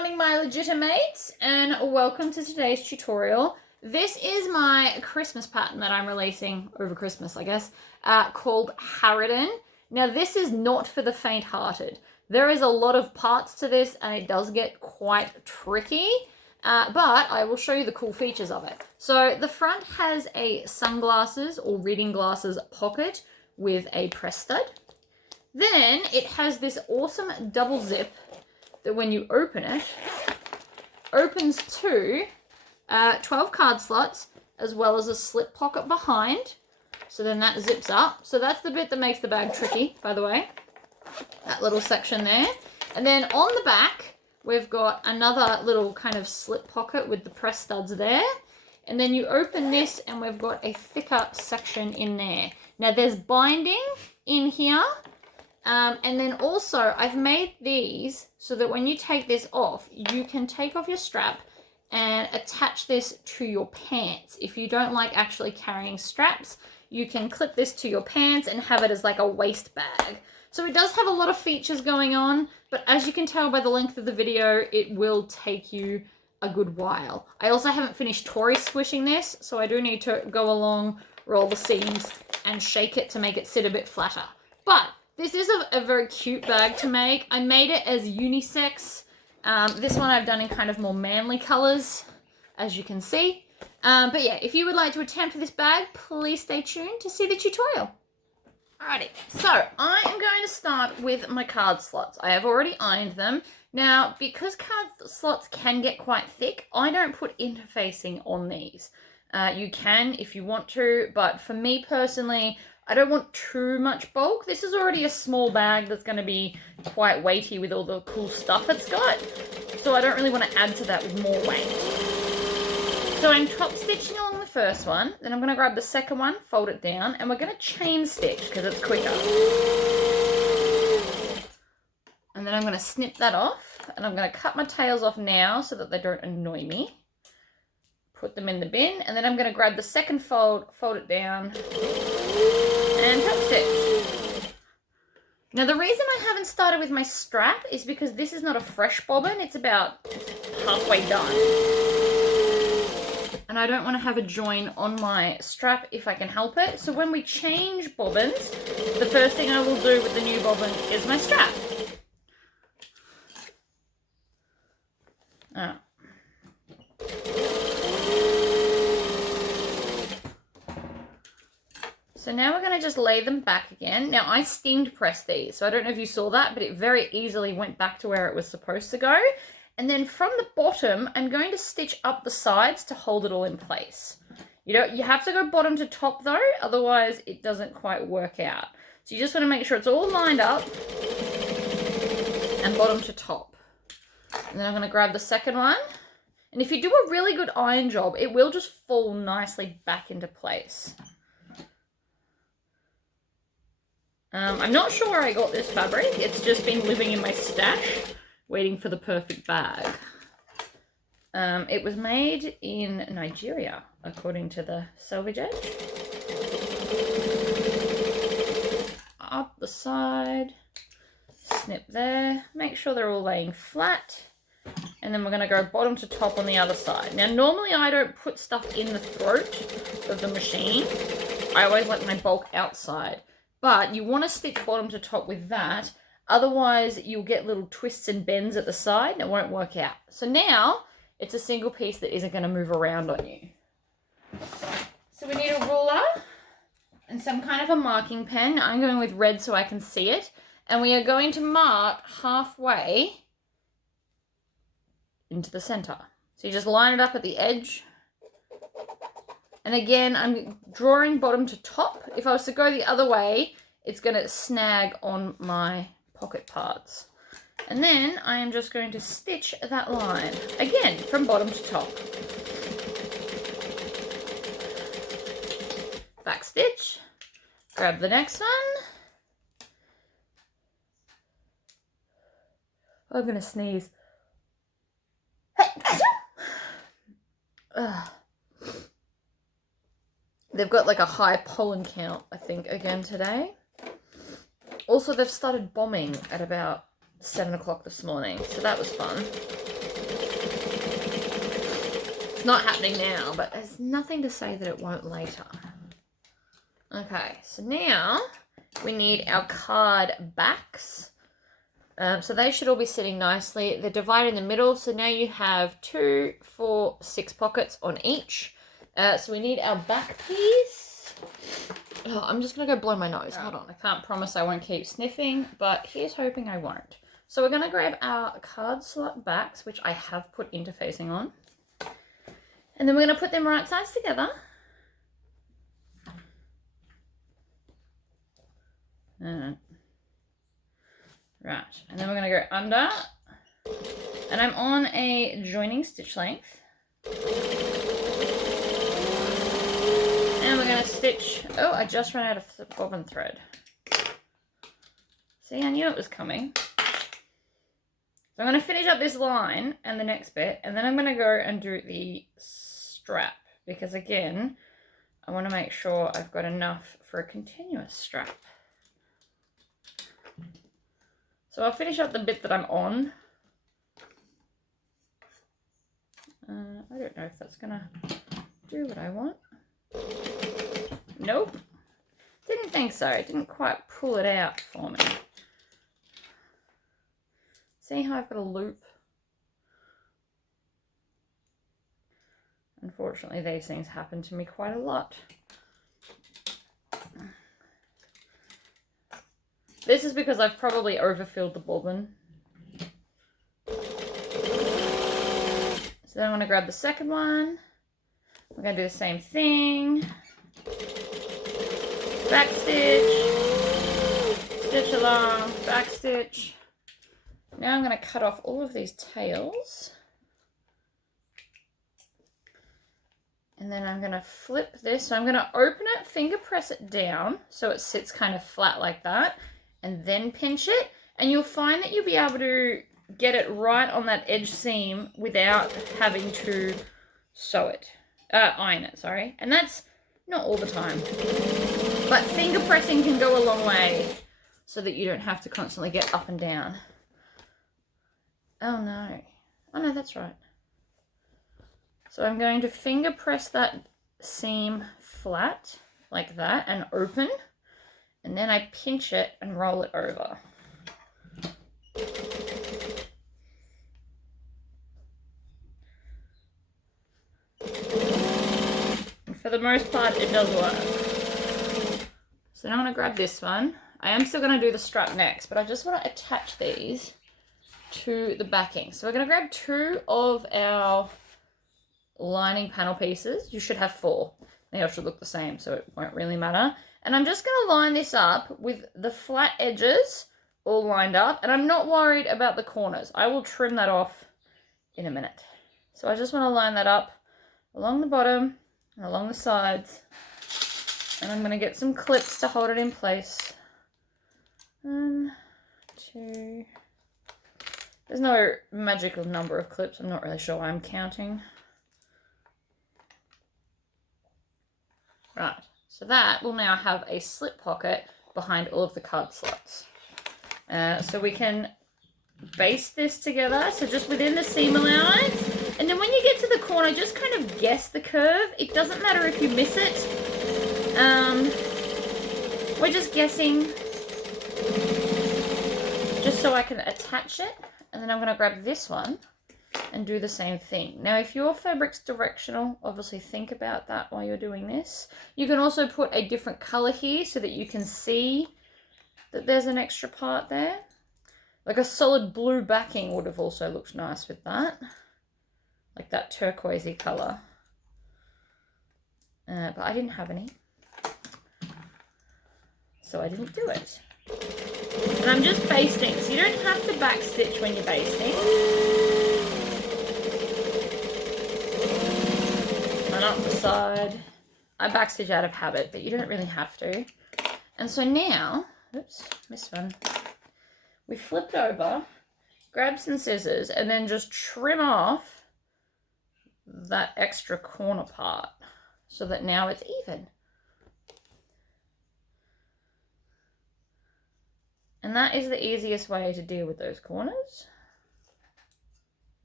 morning, my legitimates, and welcome to today's tutorial. This is my Christmas pattern that I'm releasing over Christmas, I guess, called Harridan. Now, this is not for the faint-hearted. There is a lot of parts to this, and it does get quite tricky, but I will show you the cool features of it. So the front has a sunglasses or reading glasses pocket with a press stud. Then it has this awesome double zip that when you open it, opens to 12 card slots as well as a slip pocket behind. So then that zips up. So that's the bit that makes the bag tricky, by the way. That little section there. And then on the back, we've got another little kind of slip pocket with the press studs there. And then you open this and we've got a thicker section in there. Now there's binding in here. And then also I've made these so that when you take this off, you can take off your strap and attach this to your pants. If you don't like actually carrying straps, you can clip this to your pants and have it as like a waist bag. So it does have a lot of features going on, but as you can tell by the length of the video, it will take you a good while. I also haven't finished Tory squishing this, so I do need to go along, roll the seams, and shake it to make it sit a bit flatter. But this is a very cute bag to make. I made it as unisex. This one I've done in kind of more manly colors, as you can see. But yeah, if you would like to attempt this bag, please stay tuned to see the tutorial. Alrighty, so I am going to start with my card slots. I have already ironed them. Now, because card slots can get quite thick, I don't put interfacing on these. You can if you want to, but for me personally, I don't want too much bulk. This is already a small bag that's going to be quite weighty with all the cool stuff it's got. So I don't really want to add to that with more weight. So I'm top stitching along the first one. Then I'm going to grab the second one, fold it down, and we're going to chain stitch because it's quicker. And then I'm going to snip that off. And I'm going to cut my tails off now so that they don't annoy me. Put them in the bin. And then I'm going to grab the second fold it down, and top stitch. Now the reason I haven't started with my strap is because this is not a fresh bobbin, it's about halfway done. And I don't want to have a join on my strap if I can help it. So when we change bobbins, the first thing I will do with the new bobbin is my strap. So now we're going to just lay them back again. Now I steamed pressed these, so I don't know if you saw that, but it very easily went back to where it was supposed to go. And then from the bottom, I'm going to stitch up the sides to hold it all in place. You have to go bottom to top though, otherwise it doesn't quite work out. So you just want to make sure it's all lined up and bottom to top. And then I'm going to grab the second one. And if you do a really good iron job, it will just fall nicely back into place. I'm not sure where I got this fabric. It's just been living in my stash, waiting for the perfect bag. It was made in Nigeria, according to the selvage edge. Up the side, snip there, make sure they're all laying flat. And then we're going to go bottom to top on the other side. Now, normally I don't put stuff in the throat of the machine. I always let my bulk outside. But you want to stitch bottom to top with that. Otherwise, you'll get little twists and bends at the side and it won't work out. So now, it's a single piece that isn't going to move around on you. So we need a ruler and some kind of a marking pen. I'm going with red so I can see it. And we are going to mark halfway into the center. So you just line it up at the edge. And again, I'm drawing bottom to top. If I was to go the other way, it's going to snag on my pocket parts. And then I am just going to stitch that line, again, from bottom to top. Back stitch, grab the next one. I'm going to sneeze. They've got like a high pollen count, I think, again today. Also, they've started bombing at about 7 o'clock this morning, so that was fun. It's not happening now, but there's nothing to say that it won't later. Okay, so now we need our card backs. So they should all be sitting nicely. They're divided in the middle, so now you have 2, 4, 6 pockets on each. So we need our back piece. Oh, I'm just going to go blow my nose. Hold on. I can't promise I won't keep sniffing, but here's hoping I won't. So we're going to grab our card slot backs, which I have put interfacing on. And then we're going to put them right sides together. Right, and then we're going to go under. And I'm on a joining stitch length. And we're going to stitch... Oh, I just ran out of bobbin thread. See, I knew it was coming. So I'm going to finish up this line and the next bit, and then I'm going to go and do the strap. Because again, I want to make sure I've got enough for a continuous strap. So I'll finish up the bit that I'm on. I don't know if that's gonna do what I want. Nope. Didn't think so. It didn't quite pull it out for me. See how I've got a loop? Unfortunately, these things happen to me quite a lot. This is because I've probably overfilled the bobbin. So then I'm going to grab the second one. We're going to do the same thing. Back stitch. Stitch along. Back stitch. Now I'm going to cut off all of these tails. And then I'm going to flip this. So I'm going to open it, finger press it down so it sits kind of flat like that. And then pinch it, and you'll find that you'll be able to get it right on that edge seam without having to sew it, iron it, sorry. And that's not all the time, but finger pressing can go a long way so that you don't have to constantly get up and down. Oh no, that's right. So I'm going to finger press that seam flat like that and open. And then I pinch it and roll it over. And for the most part, it does work. So now I'm going to grab this one. I am still going to do the strap next, but I just want to attach these to the backing. So we're going to grab 2 of our lining panel pieces. You should have 4. They all should look the same, so it won't really matter. And I'm just going to line this up with the flat edges all lined up. And I'm not worried about the corners. I will trim that off in a minute. So I just want to line that up along the bottom and along the sides. And I'm going to get some clips to hold it in place. 1, 2. There's no magical number of clips. I'm not really sure why I'm counting. Right. So that will now have a slip pocket behind all of the card slots. So we can baste this together, so just within the seam allowance. And then when you get to the corner, just kind of guess the curve. It doesn't matter if you miss it. We're just guessing, just so I can attach it. And then I'm going to grab this one and do the same thing. Now, if your fabric's directional, obviously think about that while you're doing this. You can also put a different color here so that you can see that there's an extra part there. Like a solid blue backing would have also looked nice with that. Like that turquoisey color. But I didn't have any. So I didn't do it. And I'm just basting, so you don't have to back stitch when you're basting. And up the side. I backstitch out of habit, but you don't really have to. And so now, oops, missed one. We flip it over, grab some scissors, and then just trim off that extra corner part so that now it's even. And that is the easiest way to deal with those corners.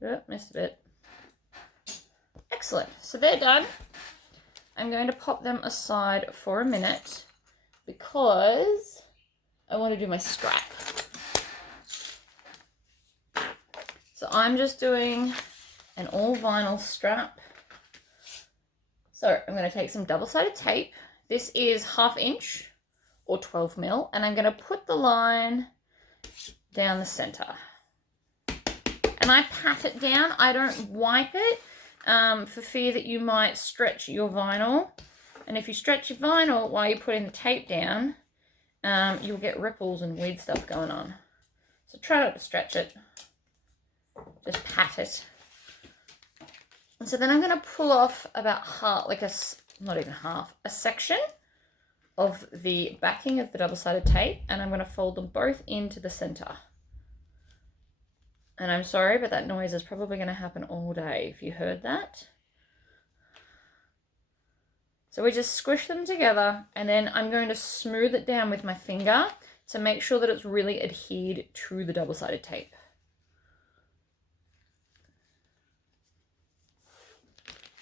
Oh, missed a bit. Excellent. So they're done. I'm going to pop them aside for a minute because I want to do my strap. So I'm just doing an all vinyl strap. So I'm going to take some double-sided tape. This is 1/2 inch or 12 mil, and I'm going to put the line down the center. And I pat it down. I don't wipe it for fear that you might stretch your vinyl. And if you stretch your vinyl while you're putting the tape down, you'll get ripples and weird stuff going on. So try not to stretch it. Just pat it. And so then I'm going to pull off about half, like not even half, a section of the backing of the double-sided tape, and I'm going to fold them both into the center. And I'm sorry, but that noise is probably going to happen all day if you heard that. So we just squish them together, and then I'm going to smooth it down with my finger to make sure that it's really adhered to the double-sided tape.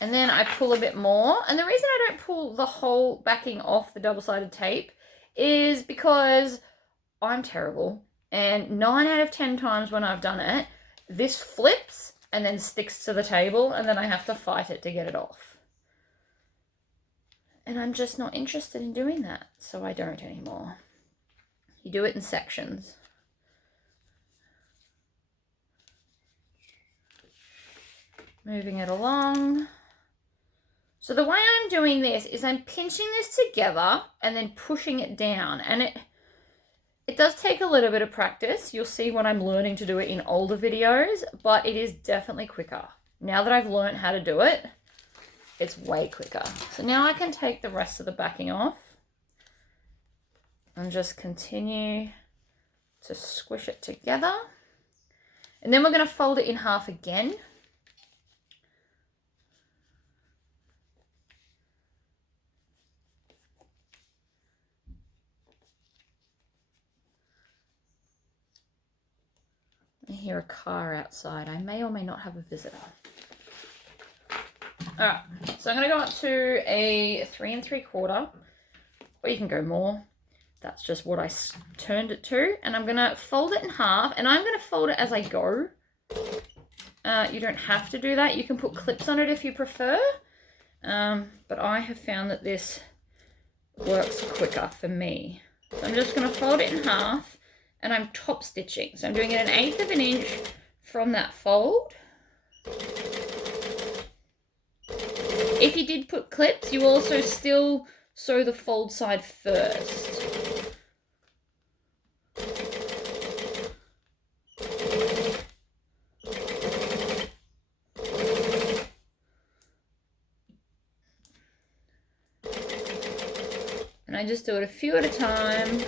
And then I pull a bit more. And the reason I don't pull the whole backing off the double-sided tape is because I'm terrible. And 9 out of 10 times when I've done it, this flips and then sticks to the table, and then I have to fight it to get it off. And I'm just not interested in doing that, so I don't anymore. You do it in sections. Moving it along. So the way I'm doing this is I'm pinching this together and then pushing it down. And it does take a little bit of practice. You'll see when I'm learning to do it in older videos, but it is definitely quicker. Now that I've learned how to do it, it's way quicker. So now I can take the rest of the backing off and just continue to squish it together. And then we're going to fold it in half again. I hear a car outside. I may or may not have a visitor. All right, so I'm going to go up to a 3 3/4, or you can go more. That's just what I turned it to. And I'm going to fold it in half, and I'm going to fold it as I go. You don't have to do that. You can put clips on it if you prefer. But I have found that this works quicker for me. So I'm just going to fold it in half. And I'm top stitching. So I'm doing it 1/8 of an inch from that fold. If you did put clips, you also still sew the fold side first. And I just do it a few at a time.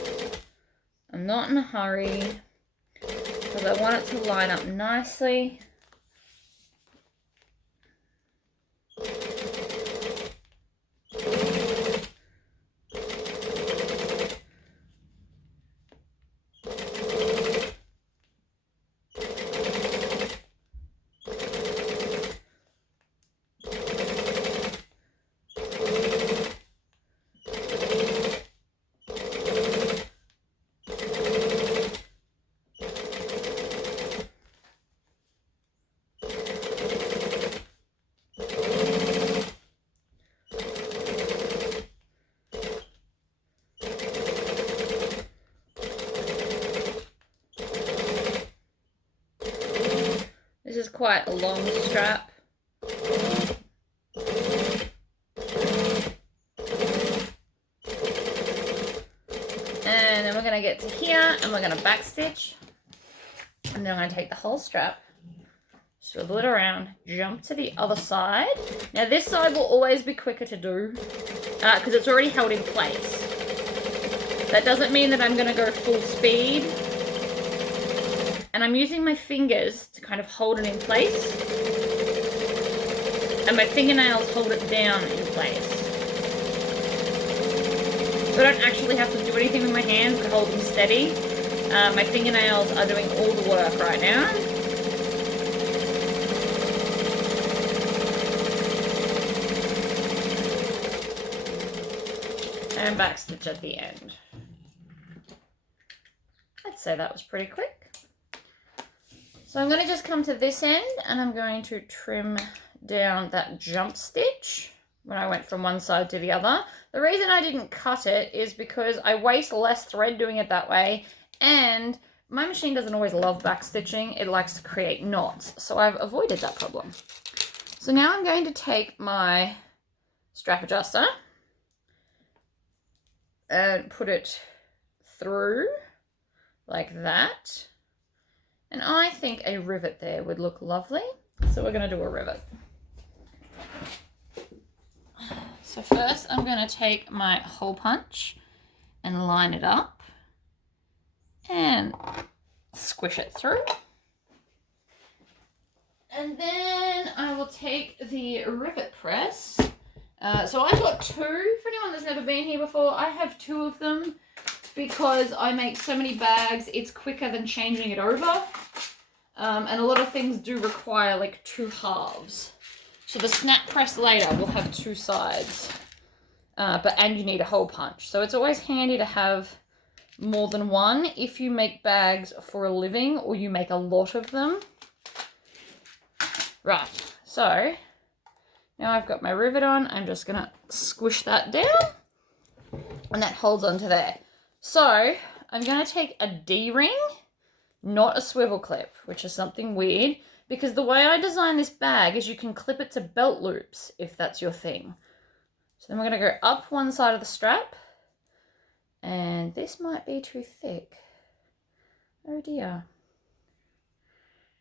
I'm not in a hurry because I want it to line up nicely. This is quite a long strap. And then we're going to get to here and we're going to back stitch. And then I'm going to take the whole strap, swivel it around, jump to the other side. Now this side will always be quicker to do because it's already held in place. That doesn't mean that I'm going to go full speed. And I'm using my fingers to kind of hold it in place. And my fingernails hold it down in place. So I don't actually have to do anything with my hands to hold them steady. My fingernails are doing all the work right now. and backstitch at the end. I'd say that was pretty quick. So I'm going to just come to this end and I'm going to trim down that jump stitch when I went from one side to the other. The reason I didn't cut it is because I waste less thread doing it that way, and my machine doesn't always love backstitching. It likes to create knots, so I've avoided that problem. So now I'm going to take my strap adjuster and put it through like that. And I think a rivet there would look lovely. So we're going to do a rivet. So first I'm going to take my hole punch and line it up and squish it through. And then I will take the rivet press. So I've got two, for anyone that's never been here before, I have two of them because I make so many bags, it's quicker than changing it over. And a lot of things do require like two halves. So the snap press later will have two sides, and you need a hole punch. So it's always handy to have more than one if you make bags for a living or you make a lot of them. Right, so now I've got my rivet on. I'm just gonna squish that down and that holds onto there. So I'm gonna take a D-ring, not a swivel clip, which is something weird. Because the way I design this bag is you can clip it to belt loops if that's your thing. So then we're going to go up one side of the strap. And this might be too thick. Oh dear.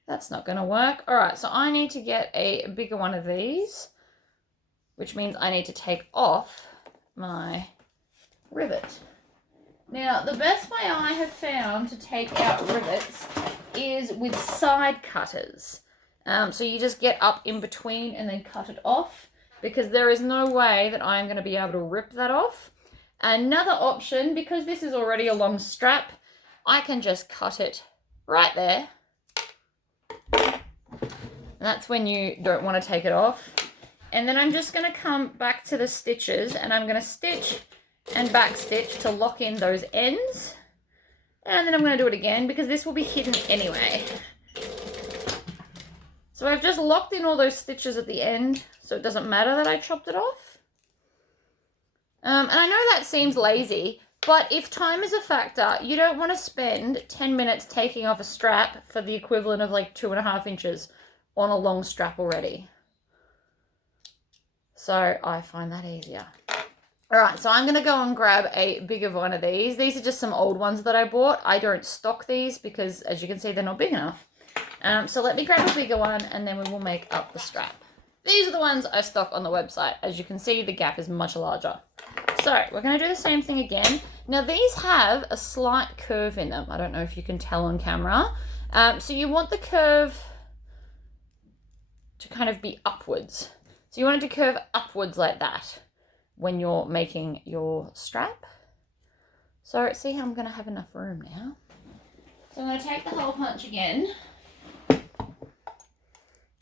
That's not going to work. All right, so I need to get a bigger one of these, which means I need to take off my rivet. Now, the best way I have found to take out rivets is with side cutters. So you just get up in between and then cut it off, because there is no way that I'm going to be able to rip that off. Another option, because this is already a long strap, I can just cut it right there. And that's when you don't want to take it off. And then I'm just going to come back to the stitches and I'm going to stitch and back stitch to lock in those ends. And then I'm going to do it again because this will be hidden anyway. So I've just locked in all those stitches at the end, so it doesn't matter that I chopped it off. And I know that seems lazy, but if time is a factor, you don't want to spend 10 minutes taking off a strap for the equivalent of like 2.5 inches on a long strap already. So I find that easier. All right, so I'm going to go and grab a bigger one of these. These are just some old ones that I bought. I don't stock these because, as you can see, they're not big enough. So let me grab a bigger one and then we will make up the strap. These are the ones I stock on the website. As you can see, the gap is much larger. So we're going to do the same thing again. Now, these have a slight curve in them. I don't know if you can tell on camera. So you want the curve to kind of be upwards. So you want it to curve upwards like that when you're making your strap. So see how I'm going to have enough room now. So I'm going to take the hole punch again.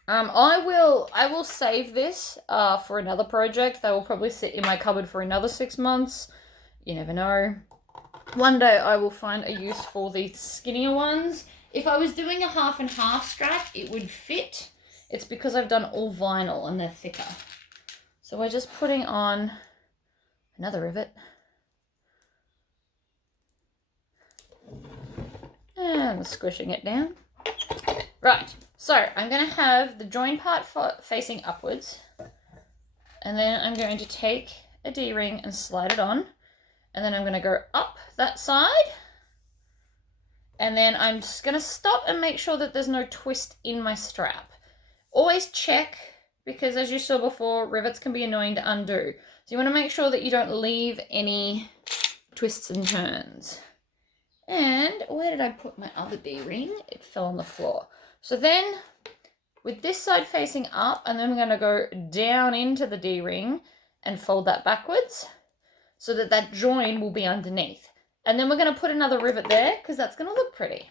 I will save this for another project. They will probably sit in my cupboard for another 6 months. You never know. One day I will find a use for the skinnier ones. If I was doing a half and half strap, it would fit. It's because I've done all vinyl and they're thicker. So we're just putting on another rivet. And squishing it down. Right, so I'm going to have the join part facing upwards. And then I'm going to take a D-ring and slide it on. And then I'm going to go up that side. And then I'm just going to stop and make sure that there's no twist in my strap. Always check, because as you saw before, rivets can be annoying to undo. So you want to make sure that you don't leave any twists and turns. And where did I put my other D-ring? It fell on the floor. So then, with this side facing up, and then we're going to go down into the D-ring and fold that backwards so that that join will be underneath. And then we're going to put another rivet there because that's going to look pretty.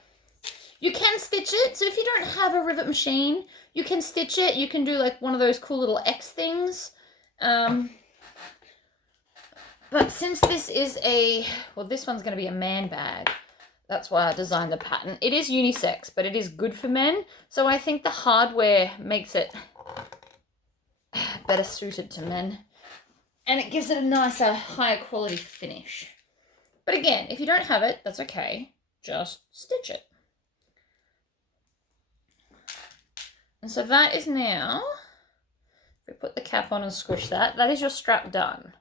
You can stitch it. So if you don't have a rivet machine, you can stitch it. You can do like one of those cool little X things. But since this is well, this one's going to be a man bag. That's why I designed the pattern. It is unisex, but it is good for men. So I think the hardware makes it better suited to men. And it gives it a nicer, higher quality finish. But again, if you don't have it, that's okay. Just stitch it. And so that is now, if we put the cap on and squish that, that is your strap done.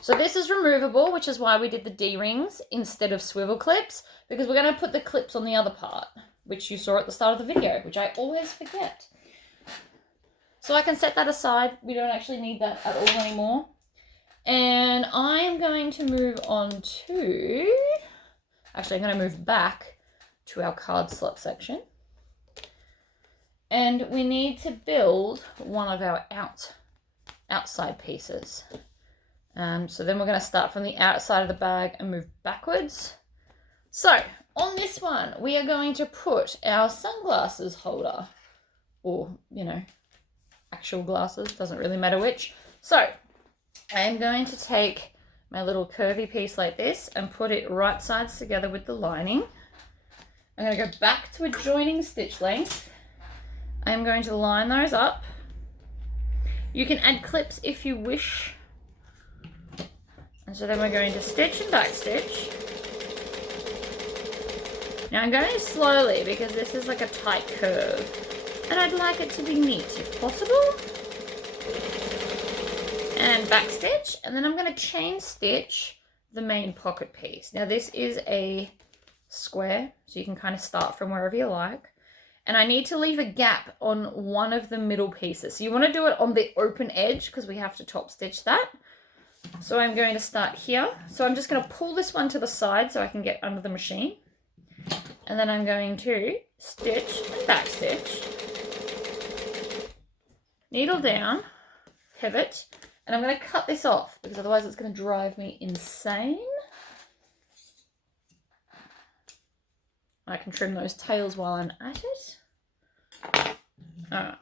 So this is removable, which is why we did the D-rings instead of swivel clips, because we're going to put the clips on the other part, which you saw at the start of the video, which I always forget. So I can set that aside. We don't actually need that at all anymore. And I am going to move on to, actually I'm going to move back to our card slot section. And we need to build one of our outside pieces. So then we're going to start from the outside of the bag and move backwards. So on this one, we are going to put our sunglasses holder, or, you know, actual glasses, doesn't really matter which. So I am going to take my little curvy piece like this and put it right sides together with the lining. I'm going to go back to a joining stitch length. I'm going to line those up. You can add clips if you wish. And so then we're going to stitch and back stitch. Now I'm going slowly because this is like a tight curve and I'd like it to be neat if possible. And back stitch, and then I'm going to chain stitch the main pocket piece. Now this is a square, so you can kind of start from wherever you like. And I need to leave a gap on one of the middle pieces. So you want to do it on the open edge because we have to top stitch that. So I'm going to start here. So I'm just going to pull this one to the side so I can get under the machine. And then I'm going to stitch and back stitch, needle down, pivot, and I'm going to cut this off because otherwise it's going to drive me insane. I can trim those tails while I'm at it. Alright,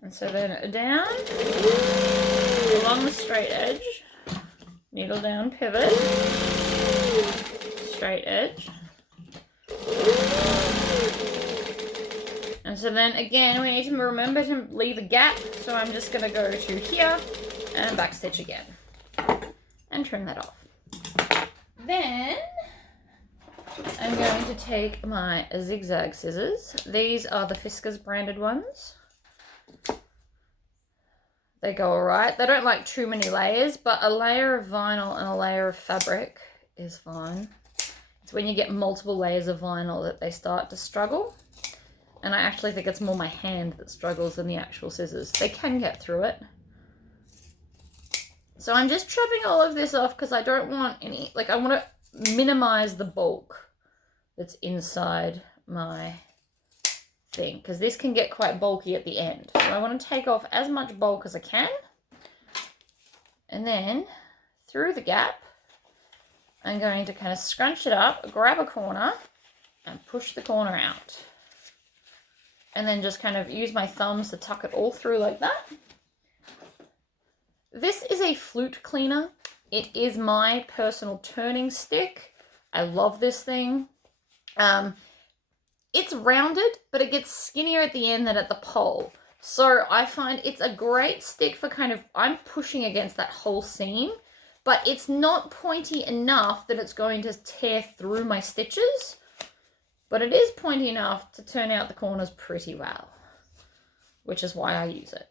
and so then down, along the straight edge, needle down, pivot, straight edge. And so then again, we need to remember to leave a gap. So I'm just going to go to here and back stitch again and trim that off. Then I'm going to take my zigzag scissors. These are the Fiskars branded ones. They go all right. They don't like too many layers, but a layer of vinyl and a layer of fabric is fine. It's when you get multiple layers of vinyl that they start to struggle. And I actually think it's more my hand that struggles than the actual scissors. They can get through it. So I'm just chopping all of this off because I don't want any, like I want to minimize the bulk that's inside my thing, because this can get quite bulky at the end. So I want to take off as much bulk as I can. And then through the gap, I'm going to kind of scrunch it up, grab a corner and push the corner out. And then just kind of use my thumbs to tuck it all through like that. This is a flute cleaner. It is my personal turning stick. I love this thing. It's rounded, but it gets skinnier at the end than at the pole. So I find it's a great stick for kind of, I'm pushing against that whole seam, but it's not pointy enough that it's going to tear through my stitches. But it is pointy enough to turn out the corners pretty well, which is why I use it.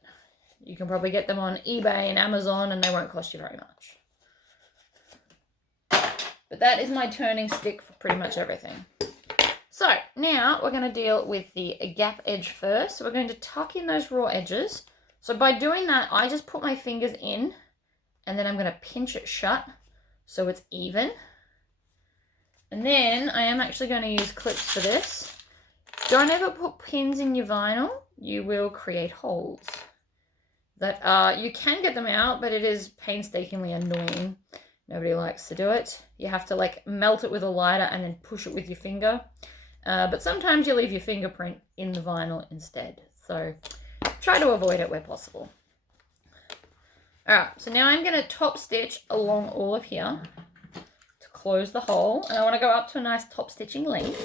You can probably get them on eBay and Amazon and they won't cost you very much. But that is my turning stick for pretty much everything. So now we're going to deal with the gap edge first. So we're going to tuck in those raw edges. So by doing that, I just put my fingers in and then I'm going to pinch it shut so it's even. And then I am actually going to use clips for this. Don't ever put pins in your vinyl. You will create holes. That you can get them out, but it is painstakingly annoying. Nobody likes to do it. You have to like melt it with a lighter and then push it with your finger. But sometimes you leave your fingerprint in the vinyl instead. So try to avoid it where possible. All right, so now I'm gonna top stitch along all of here to close the hole, and I wanna go up to a nice top stitching length.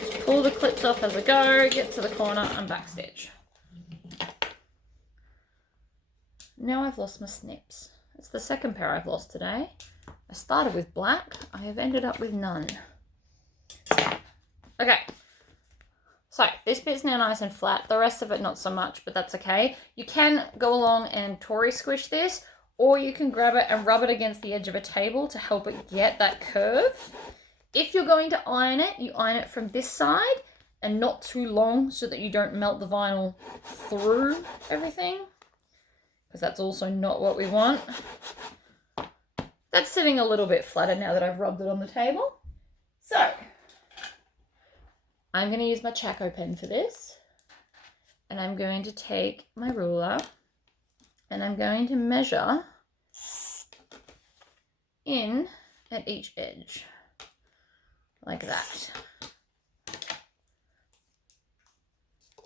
Just pull the clips off as I go, get to the corner and backstitch. Now I've lost my snips. It's the second pair I've lost today. I started with black, I have ended up with none. Okay, so this bit's now nice and flat. The rest of it not so much, but that's okay. You can go along and Tory squish this, or you can grab it and rub it against the edge of a table to help it get that curve. If you're going to iron it, you iron it from this side and not too long so that you don't melt the vinyl through everything, because that's also not what we want. That's sitting a little bit flatter now that I've rubbed it on the table. So I'm going to use my Chaco pen for this, and I'm going to take my ruler and I'm going to measure in at each edge like that.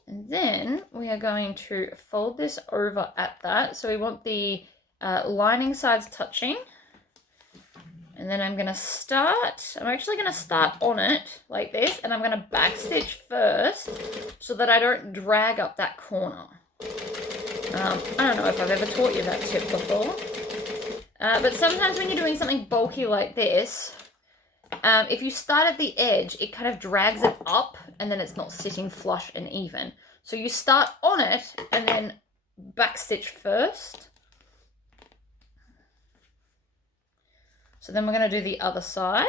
And then we are going to fold this over at that. So we want the lining sides touching. And then I'm actually going to start on it like this, and I'm going to backstitch first so that I don't drag up that corner. I don't know if I've ever taught you that tip before, but sometimes when you're doing something bulky like this, if you start at the edge, it kind of drags it up and then it's not sitting flush and even. So you start on it and then backstitch first. So then we're going to do the other side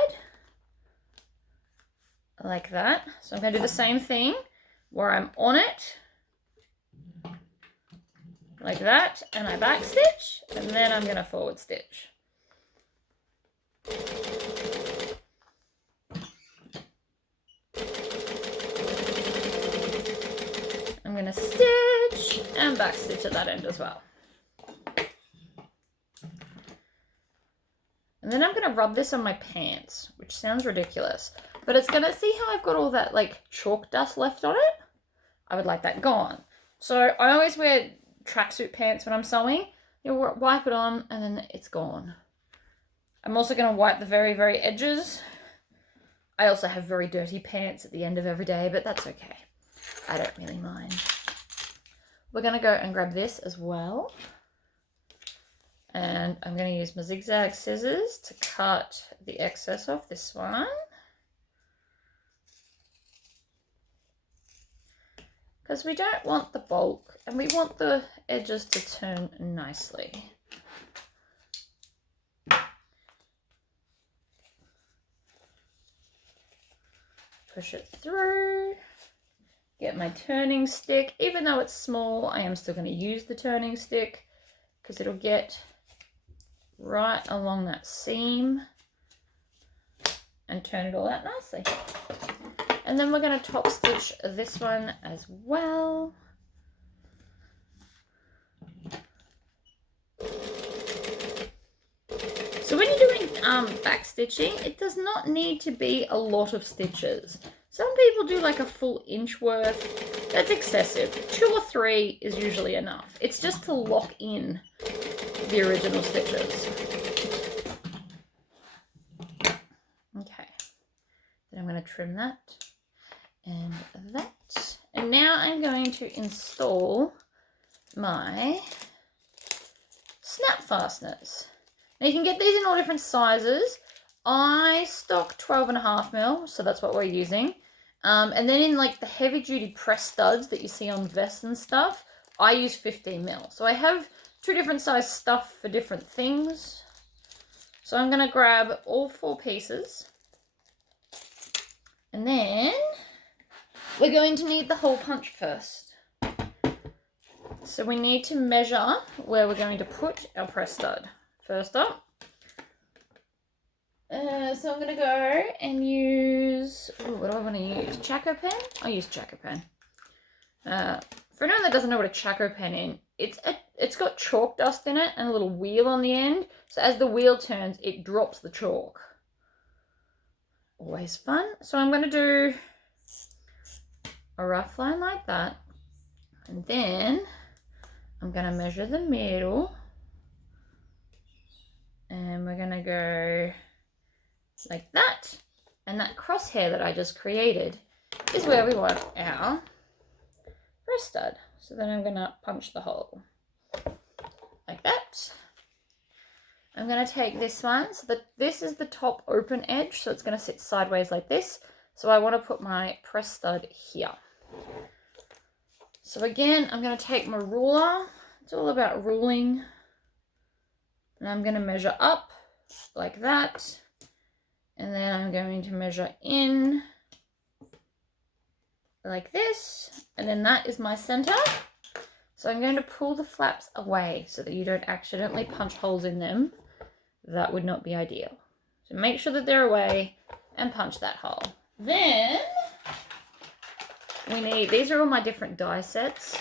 like that. So I'm going to do the same thing where I'm on it like that, and I backstitch, and then I'm going to forward stitch. I'm going to stitch and backstitch at that end as well. And then I'm going to rub this on my pants, which sounds ridiculous, but it's going to see how I've got all that like chalk dust left on it. I would like that gone. So I always wear tracksuit pants when I'm sewing. You wipe it on and then it's gone. I'm also going to wipe the very, very edges. I also have very dirty pants at the end of every day, but that's okay. I don't really mind. We're going to go and grab this as well. And I'm going to use my zigzag scissors to cut the excess off this one. Because we don't want the bulk, and we want the edges to turn nicely. Push it through. Get my turning stick. Even though it's small, I am still going to use the turning stick because it'll get right along that seam and turn it all out nicely. And then we're going to top stitch this one as well. So when you're doing back stitching, it does not need to be a lot of stitches. Some people do like a full inch worth. That's excessive. 2 or 3 is usually enough. It's just to lock in the original stitches. Okay, then I'm going to trim that and that. And now I'm going to install my snap fasteners. Now you can get these in all different sizes. I stock 12.5mm, so that's what we're using. And then in like the heavy duty press studs that you see on vests and stuff, I use 15mm. So I have 2 different size stuff for different things. So I'm going to grab all 4 pieces. And then we're going to need the hole punch first. So we need to measure where we're going to put our press stud. First up. So I'm going to go and use, what do I want to use? Chaco pen? I'll use Chaco pen. For anyone that doesn't know what a Chaco pen is, it's got chalk dust in it and a little wheel on the end. So as the wheel turns, it drops the chalk. Always fun. So I'm going to do a rough line like that. And then I'm going to measure the middle. And we're going to go like that. And that crosshair that I just created is where we want our press stud. So then I'm going to punch the hole like that. I'm going to take this one, so that this is the top open edge, so it's going to sit sideways like this. So I want to put my press stud here. So again, I'm going to take my ruler. It's all about ruling. And I'm going to measure up like that. And then I'm going to measure in like this. And then that is my center. So I'm going to pull the flaps away so that you don't accidentally punch holes in them. That would not be ideal. So make sure that they're away and punch that hole. Then we need, these are all my different die sets.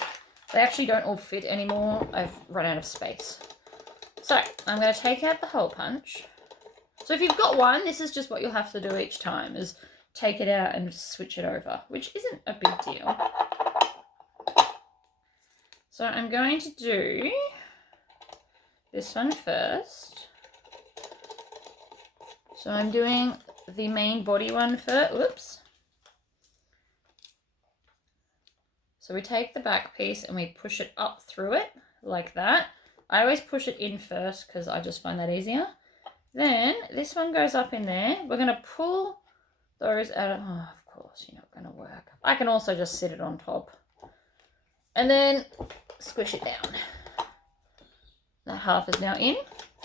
They actually don't all fit anymore. I've run out of space. So I'm going to take out the hole punch. So if you've got one, this is just what you'll have to do each time, is take it out and switch it over, which isn't a big deal. So I'm going to do this one first. So I'm doing the main body one first. Whoops. So we take the back piece and we push it up through it like that. I always push it in first because I just find that easier. Then this one goes up in there. We're going to pull those out of, oh, of course, you're not going to work. I can also just sit it on top. And then squish it down. That half is now in.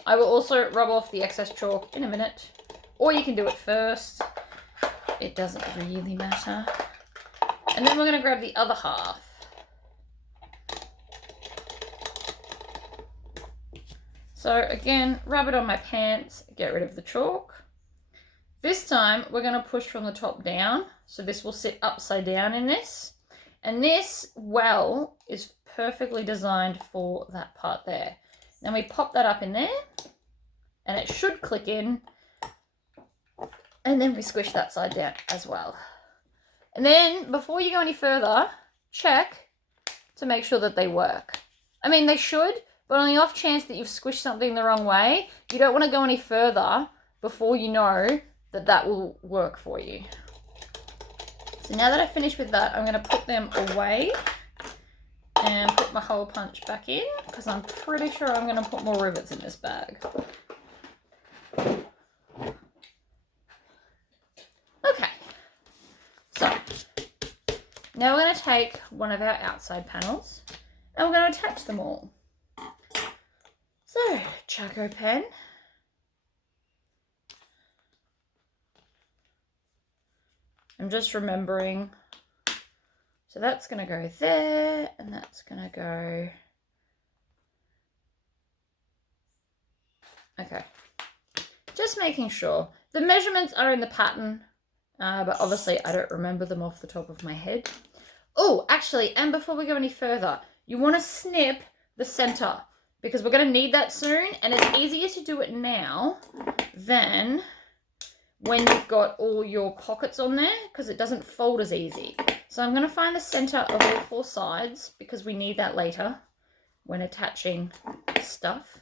I will also rub off the excess chalk in a minute. Or you can do it first. It doesn't really matter. And then we're going to grab the other half. So again, rub it on my pants, get rid of the chalk. This time we're going to push from the top down. So this will sit upside down in this. And this well is perfectly designed for that part there. Then we pop that up in there and it should click in. And then we squish that side down as well. And then before you go any further, check to make sure that they work. I mean, they should, but on the off chance that you've squished something the wrong way, you don't want to go any further before you know that that will work for you. So now that I've finished with that, I'm going to put them away and put my hole punch back in because I'm pretty sure I'm going to put more rivets in this bag. Okay, so now we're going to take one of our outside panels and we're going to attach them all. So, Charcoal pen. I'm just remembering. So that's going to go there and that's going to go. Okay. Just making sure. The measurements are in the pattern, but obviously I don't remember them off the top of my head. Oh, actually, and before we go any further, you want to snip the center because we're going to need that soon, and it's easier to do it now than when you've got all your pockets on there because it doesn't fold as easy. So I'm going to find the center of all four sides because we need that later when attaching stuff.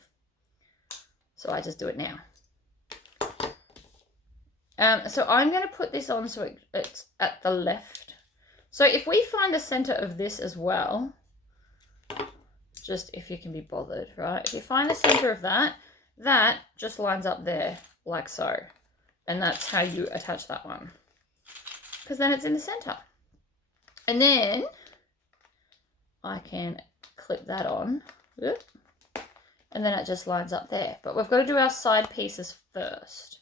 So I just do it now. So I'm going to put this on so it's at the left. So if we find the center of this as well, just if you can be bothered, right? If you find the center of that, that just lines up there like so. And that's how you attach that one. Because then it's in the center. And then I can clip that on. And then it just lines up there. But we've got to do our side pieces first.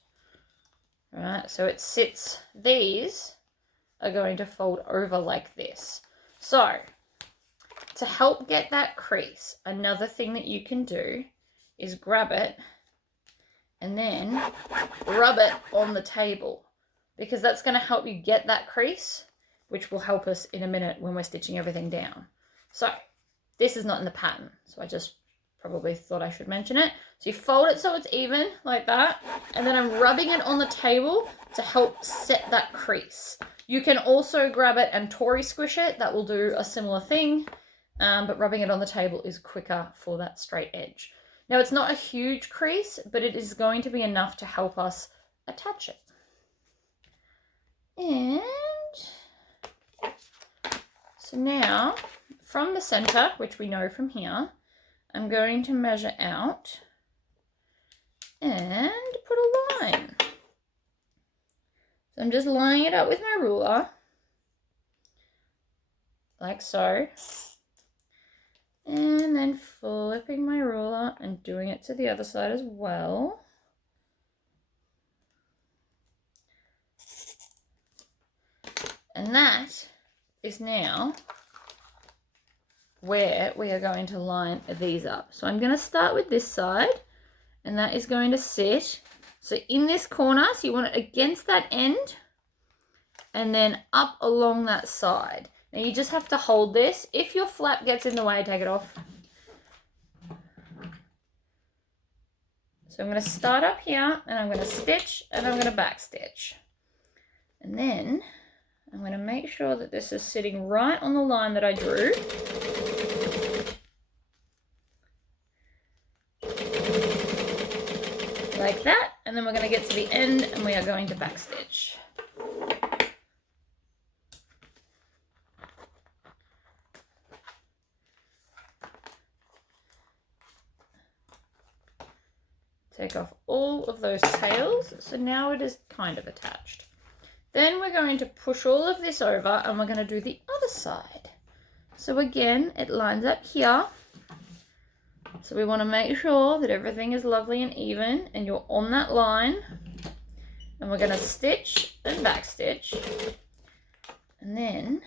Right, so it sits, these are going to fold over like this. So, to help get that crease, another thing that you can do is grab it and then rub it on the table because that's going to help you get that crease, which will help us in a minute when we're stitching everything down. So, this is not in the pattern, so I just probably thought I should mention it. So you fold it so it's even like that, and then I'm rubbing it on the table to help set that crease. You can also grab it and Tory squish it. That will do a similar thing. but rubbing it on the table is quicker for that straight edge. Now it's not a huge crease, but it is going to be enough to help us attach it. And so now from the center, which we know from here, I'm going to measure out and put a line. So I'm just lining it up with my ruler, like so. And then flipping my ruler and doing it to the other side as well. And that is now where we are going to line these up. So I'm going to start with this side, and that is going to sit. So in this corner, so you want it against that end and then up along that side. Now you just have to hold this. If your flap gets in the way, take it off. So I'm going to start up here and I'm going to stitch and I'm going to back stitch. And then I'm going to make sure that this is sitting right on the line that I drew. Like that. And then we're going to get to the end and we are going to back stitch. Take off all of those tails. So now it is kind of attached. Then we're going to push all of this over and we're going to do the other side. So again, it lines up here. So we want to make sure that everything is lovely and even and you're on that line. And we're going to stitch and back stitch. And then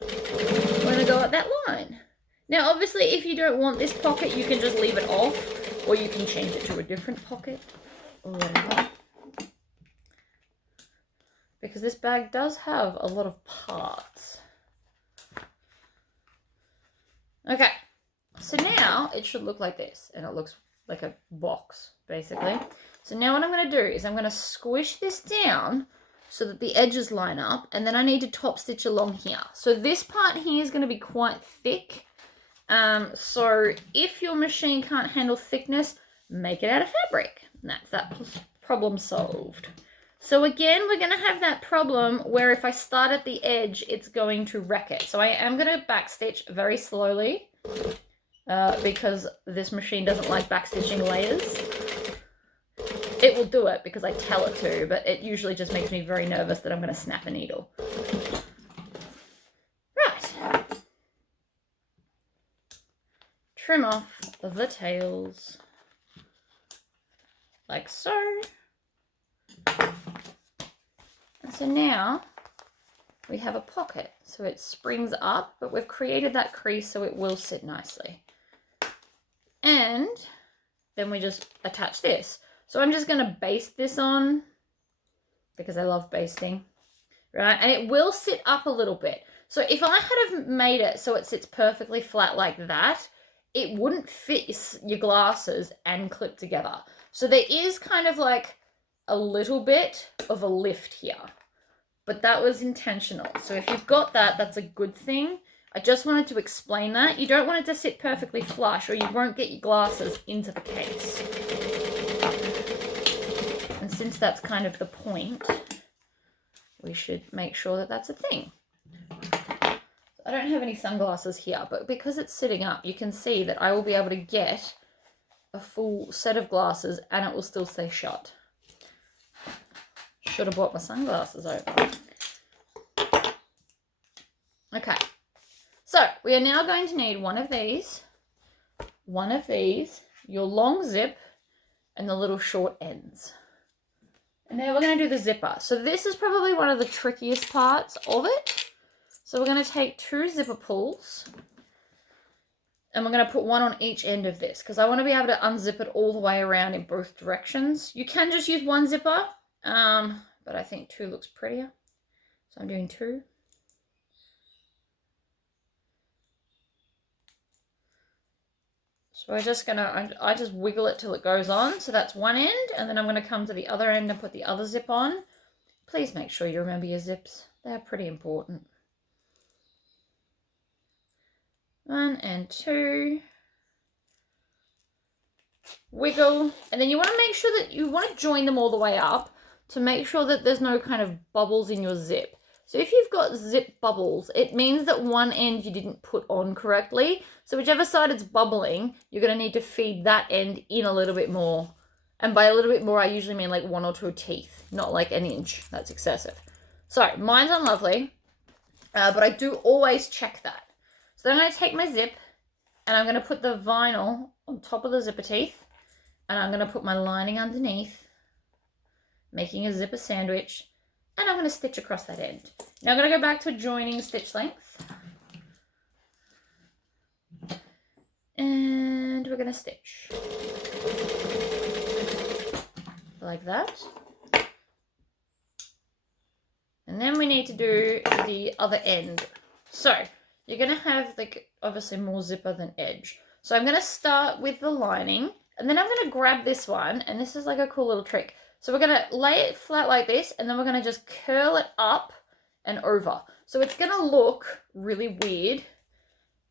we're going to go at that line. Now, obviously, if you don't want this pocket, you can just leave it off, or you can change it to a different pocket or whatever. Because this bag does have a lot of parts. Okay, so now it should look like this, and it looks like a box, basically. So now what I'm going to do is I'm going to squish this down so that the edges line up, and then I need to top stitch along here. So this part here is going to be quite thick. So if your machine can't handle thickness, make it out of fabric. And that's that problem solved. So again, we're going to have that problem where if I start at the edge, it's going to wreck it. So I am going to backstitch very slowly because this machine doesn't like backstitching layers. It will do it because I tell it to, but it usually just makes me very nervous that I'm going to snap a needle. Right. Trim off the tails like so. And so now we have a pocket. So it springs up, but we've created that crease so it will sit nicely. And then we just attach this. So I'm just going to baste this on because I love basting, right? And it will sit up a little bit. So if I had have made it so it sits perfectly flat like that, it wouldn't fit your glasses and clip together. So there is kind of like a little bit of a lift here, but that was intentional. So if you've got that, that's a good thing. I just wanted to explain that. You don't want it to sit perfectly flush or you won't get your glasses into the case. And since that's kind of the point, we should make sure that that's a thing. I don't have any sunglasses here, but because it's sitting up, you can see that I will be able to get a full set of glasses and it will still stay shut. Should have bought my sunglasses over. Okay, so we are now going to need one of these, your long zip, and the little short ends. And now we're going to do the zipper. So this is probably one of the trickiest parts of it. So we're going to take 2 zipper pulls and we're going to put one on each end of this because I want to be able to unzip it all the way around in both directions. You can just use 1 zipper, but I think 2 looks prettier. So I'm doing 2. So we're just going to, I just wiggle it till it goes on. So that's one end, and then I'm going to come to the other end and put the other zip on. Please make sure you remember your zips. They're pretty important. 1 and 2. Wiggle. And then you want to make sure that you want to join them all the way up to make sure that there's no kind of bubbles in your zip. So if you've got zip bubbles, it means that one end you didn't put on correctly. So whichever side it's bubbling, you're going to need to feed that end in a little bit more. And by a little bit more, I usually mean like 1 or 2 teeth, not like an inch. That's excessive. So mine's unlovely, but I do always check that. So then I'm going to take my zip and I'm going to put the vinyl on top of the zipper teeth, and I'm going to put my lining underneath, making a zipper sandwich, and I'm going to stitch across that end. Now I'm going to go back to joining stitch length, and we're going to stitch like that. And then we need to do the other end. So you're going to have like obviously more zipper than edge. So I'm going to start with the lining, and then I'm going to grab this one, and this is like a cool little trick. So we're going to lay it flat like this, and then we're going to just curl it up and over. So it's going to look really weird,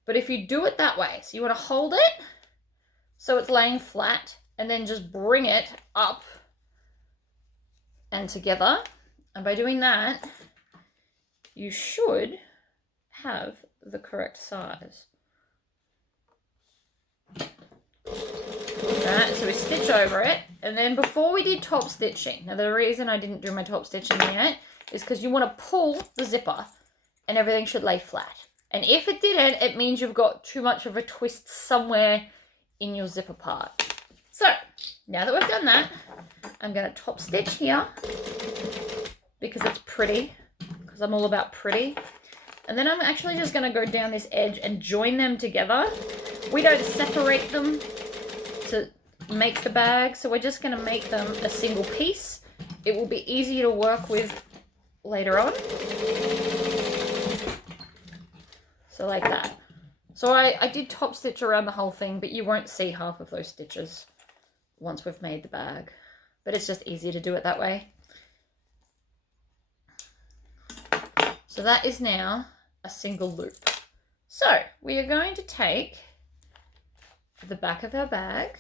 but if you do it that way, so you want to hold it so it's laying flat, and then just bring it up and together. And by doing that, you should have the correct size. Right, so we stitch over it, and then before we did top stitching, now the reason I didn't do my top stitching yet is because you want to pull the zipper and everything should lay flat. And if it didn't, it means you've got too much of a twist somewhere in your zipper part. So now that we've done that, I'm going to top stitch here because it's pretty, because I'm all about pretty. And then I'm actually just going to go down this edge and join them together. We don't separate them to make the bag, so we're just going to make them a single piece. It will be easier to work with later on. So like that. So I did top stitch around the whole thing, but you won't see half of those stitches once we've made the bag. But it's just easier to do it that way. So that is now a single loop. So we are going to take the back of our bag,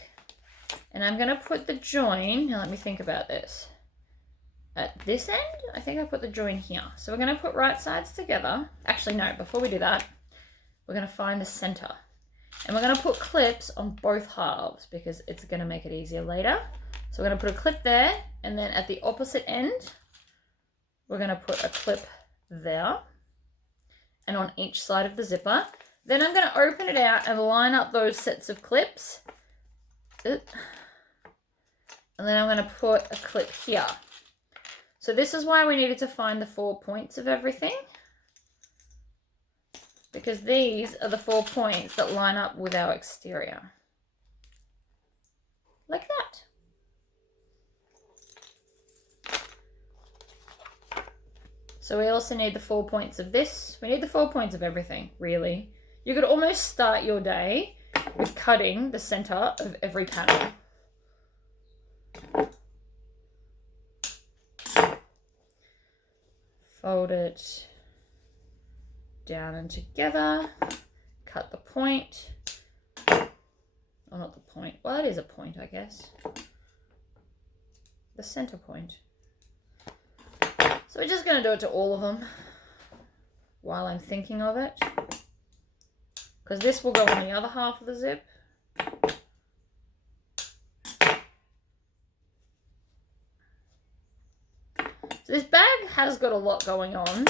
and I'm going to put the join, now let me think about this, at this end. I think I put the join here. So we're going to put right sides together. Actually no, before we do that, we're going to find the center, and we're going to put clips on both halves because it's going to make it easier later. So we're going to put a clip there, and then at the opposite end we're going to put a clip there, and on each side of the zipper. Then I'm going to open it out and line up those sets of clips. And then I'm going to put a clip here. So this is why we needed to find the 4 points of everything, because these are the 4 points that line up with our exterior. Like that. So we also need the 4 points of this. We need the 4 points of everything, really. You could almost start your day with cutting the center of every panel. Fold it down and together. Cut the point. Oh, not the point. Well, it is a point, I guess. The center point. So we're just going to do it to all of them while I'm thinking of it, because this will go on the other half of the zip. So this bag has got a lot going on.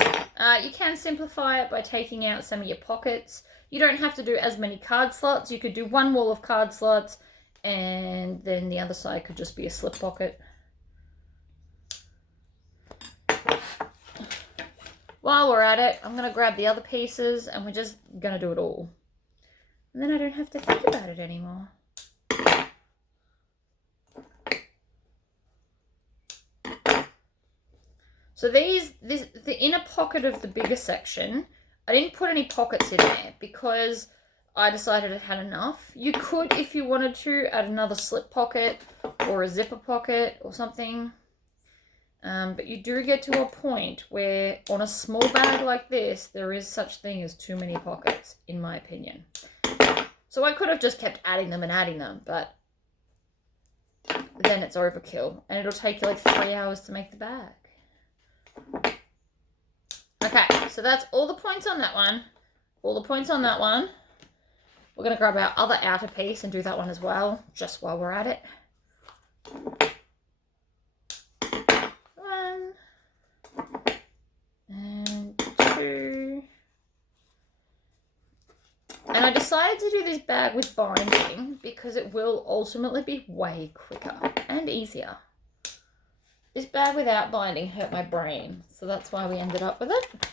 You can simplify it by taking out some of your pockets. You don't have to do as many card slots. You could do one wall of card slots, and then the other side could just be a slip pocket. While we're at it, I'm going to grab the other pieces, and we're just going to do it all. And then I don't have to think about it anymore. So the inner pocket of the bigger section, I didn't put any pockets in there because I decided it had enough. You could, if you wanted to, add another slip pocket or a zipper pocket or something. But you do get to a point where on a small bag like this, there is such thing as too many pockets, in my opinion. So I could have just kept adding them, but then it's overkill. And it'll take you like 3 hours to make the bag. Okay, so that's all the points on that one. All the points on that one. We're going to grab our other outer piece and do that one as well, just while we're at it. 1 and 2. And I decided to do this bag with binding because it will ultimately be way quicker and easier. This bag without binding hurt my brain, so that's why we ended up with it.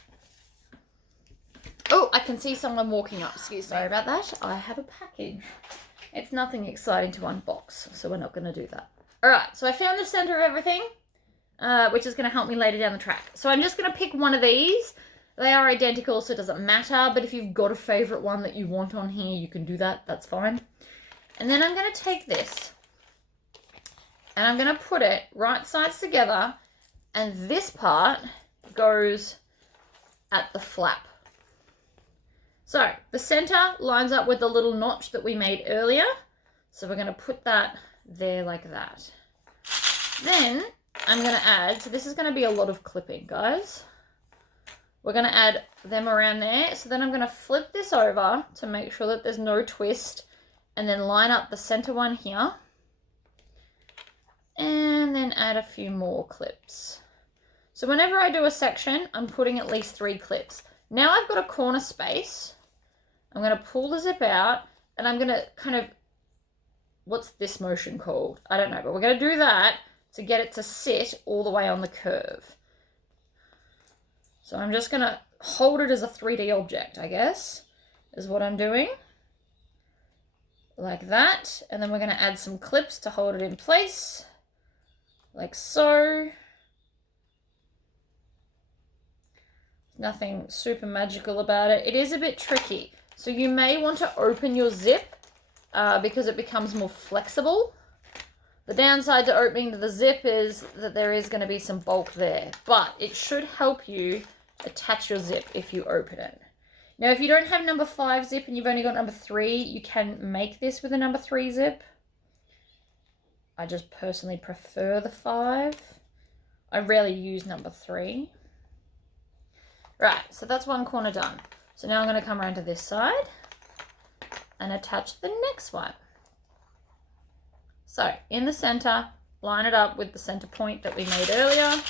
Oh, I can see someone walking up. Sorry about that. I have a package. It's nothing exciting to unbox, so we're not going to do that. All right, so I found the center of everything, which is going to help me later down the track. So I'm just going to pick one of these. They are identical, so it doesn't matter, but if you've got a favorite one that you want on here, you can do that. That's fine. And then I'm going to take this, and I'm going to put it right sides together, and this part goes at the flap. So the center lines up with the little notch that we made earlier. So we're going to put that there like that. Then I'm going to add, so this is going to be a lot of clipping, guys. We're going to add them around there. So then I'm going to flip this over to make sure that there's no twist, and then line up the center one here. And then add a few more clips. So whenever I do a section, I'm putting at least 3 clips. Now I've got a corner space. I'm going to pull the zip out, and I'm going to kind of, what's this motion called? I don't know, but we're going to do that to get it to sit all the way on the curve. So I'm just going to hold it as a 3D object, I guess, is what I'm doing. Like that. And then we're going to add some clips to hold it in place, like so. Nothing super magical about it. It is a bit tricky. So you may want to open your zip because it becomes more flexible. The downside to opening the zip is that there is going to be some bulk there, but it should help you attach your zip if you open it. Now, if you don't have number 5 zip and you've only got number 3, you can make this with a number 3 zip. I just personally prefer the 5. I rarely use number 3. Right, so that's one corner done. So now I'm going to come around to this side and attach the next one. So in the center, line it up with the center point that we made earlier.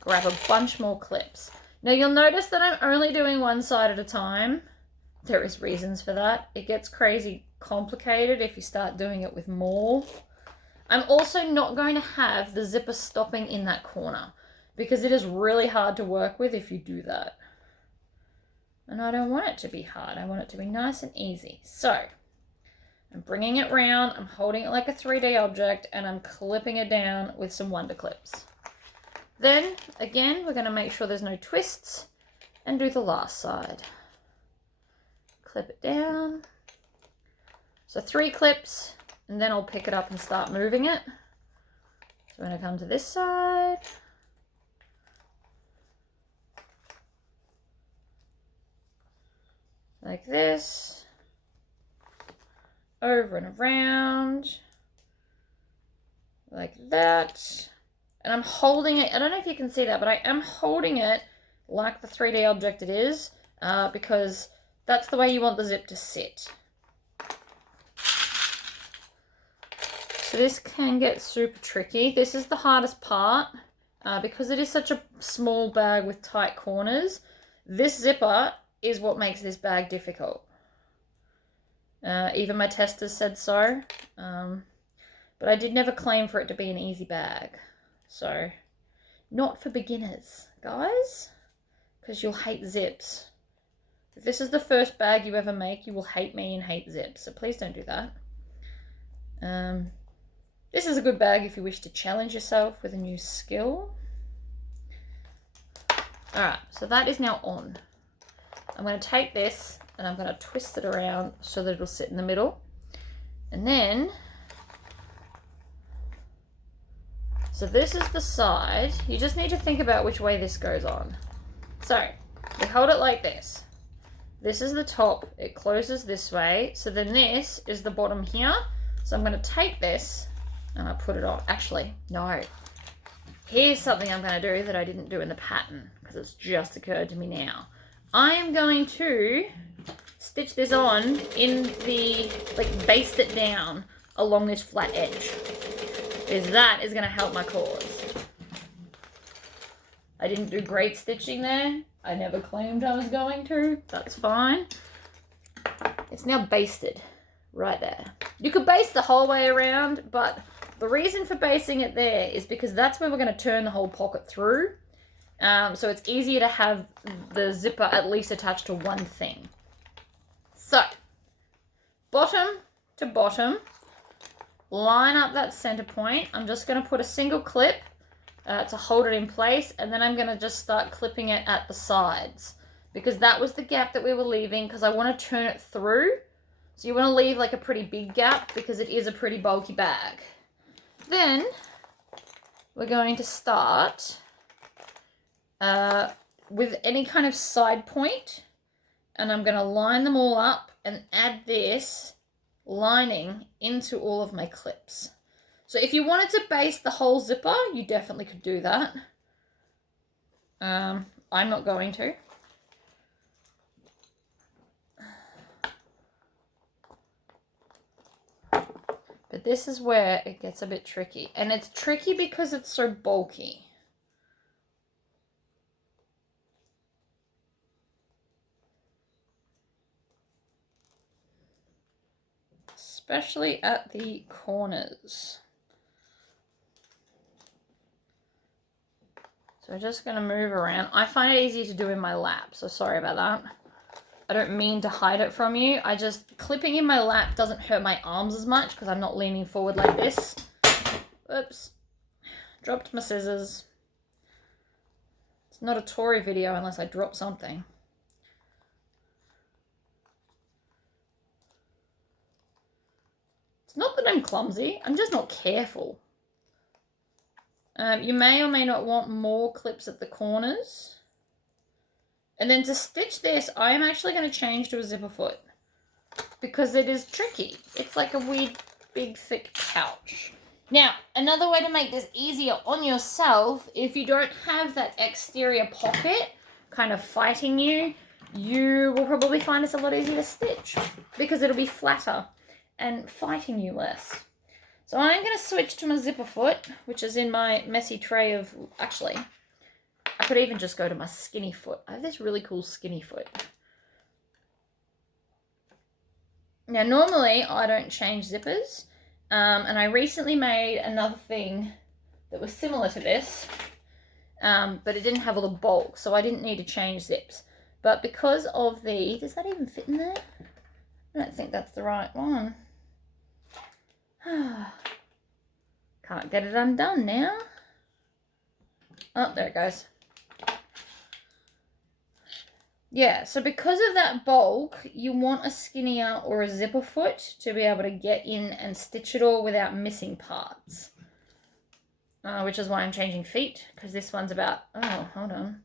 Grab a bunch more clips. Now you'll notice that I'm only doing one side at a time. There is reasons for that. It gets crazy complicated if you start doing it with more. I'm also not going to have the zipper stopping in that corner because it is really hard to work with if you do that. And I don't want it to be hard. I want it to be nice and easy. So I'm bringing it round, I'm holding it like a 3D object, and I'm clipping it down with some Wonder Clips. Then, again, we're going to make sure there's no twists and do the last side. Clip it down. So 3 clips, and then I'll pick it up and start moving it. So I'm going to come to this side. Like this, over and around, like that. And I'm holding it, I don't know if you can see that, but I am holding it like the 3D object it is, because that's the way you want the zip to sit. So this can get super tricky. This is the hardest part, because it is such a small bag with tight corners. This zipper is what makes this bag difficult. Even my testers said so. But I did never claim for it to be an easy bag. So, not for beginners, guys. Because you'll hate zips. If this is the first bag you ever make, you will hate me and hate zips. So please don't do that. This is a good bag if you wish to challenge yourself with a new skill. Alright, so that is now on. I'm going to take this and I'm going to twist it around so that it'll sit in the middle. And then So this is the side. You just need to think about which way this goes on. So we hold it like this. This is the top. It closes this way. So then this is the bottom here. So I'm going to take this and I put it on. Actually, no. Here's something I'm going to do that I didn't do in the pattern because it's just occurred to me now. I am going to stitch this on in the, like, baste it down along this flat edge. Because that is going to help my cause. I didn't do great stitching there. I never claimed I was going to. That's fine. It's now basted right there. You could baste the whole way around, but the reason for basting it there is because that's where we're going to turn the whole pocket through. So it's easier to have the zipper at least attached to one thing. So, bottom to bottom, line up that center point. I'm just going to put a single clip to hold it in place, and then I'm going to just start clipping it at the sides because that was the gap that we were leaving because I want to turn it through. So you want to leave like a pretty big gap because it is a pretty bulky bag. Then we're going to start with any kind of side point, and I'm going to line them all up and add this lining into all of my clips. So if you wanted to baste the whole zipper, you definitely could do that. I'm not going to. But this is where it gets a bit tricky. And it's tricky because it's so bulky. Especially at the corners. So I'm just going to move around. I find it easier to do in my lap, so sorry about that. I don't mean to hide it from you. I just, clipping in my lap doesn't hurt my arms as much because I'm not leaning forward like this. Oops. Dropped my scissors. It's not a Tory video unless I drop something. It's not that I'm clumsy. I'm just not careful. You may or may not want more clips at the corners. And then to stitch this, I am actually going to change to a zipper foot because it is tricky. It's like a weird, big, thick pouch. Now, another way to make this easier on yourself, if you don't have that exterior pocket kind of fighting you, you will probably find this a lot easier to stitch because it'll be flatter and fighting you less. So I'm going to switch to my zipper foot, which is in my messy tray of, actually, I could even just go to my skinny foot. I have this really cool skinny foot. Now, normally I don't change zippers, and I recently made another thing that was similar to this, but it didn't have all the bulk, so I didn't need to change zips. But because of the, does that even fit in there? I don't think that's the right one. Can't get it undone now. Oh, there it goes. Yeah, so because of that bulk, you want a skinnier or a zipper foot to be able to get in and stitch it all without missing parts. Which is why I'm changing feet, because this one's about, oh, hold on.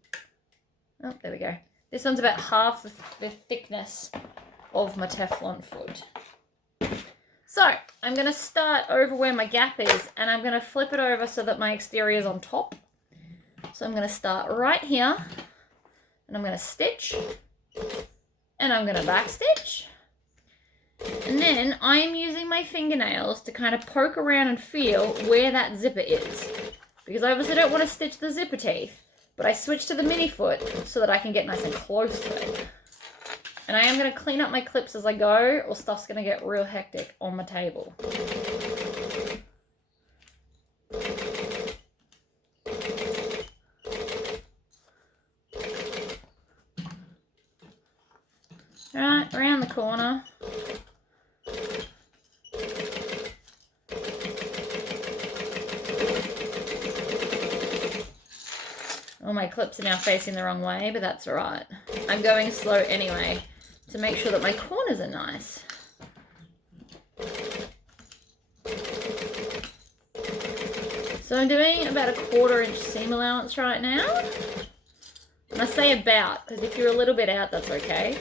Oh, there we go. This one's about half the thickness of my Teflon foot. So, I'm going to start over where my gap is, and I'm going to flip it over so that my exterior is on top. So I'm going to start right here. And I'm going to stitch, and I'm going to back stitch, and then I am using my fingernails to kind of poke around and feel where that zipper is, because I obviously don't want to stitch the zipper teeth, but I switch to the mini foot so that I can get nice and close to it. And I am going to clean up my clips as I go, or stuff's going to get real hectic on my table. Right, around the corner. All my clips are now facing the wrong way, but that's alright. I'm going slow anyway to make sure that my corners are nice. So I'm doing about a 1/4 inch seam allowance right now. And I say about, because if you're a little bit out, that's okay.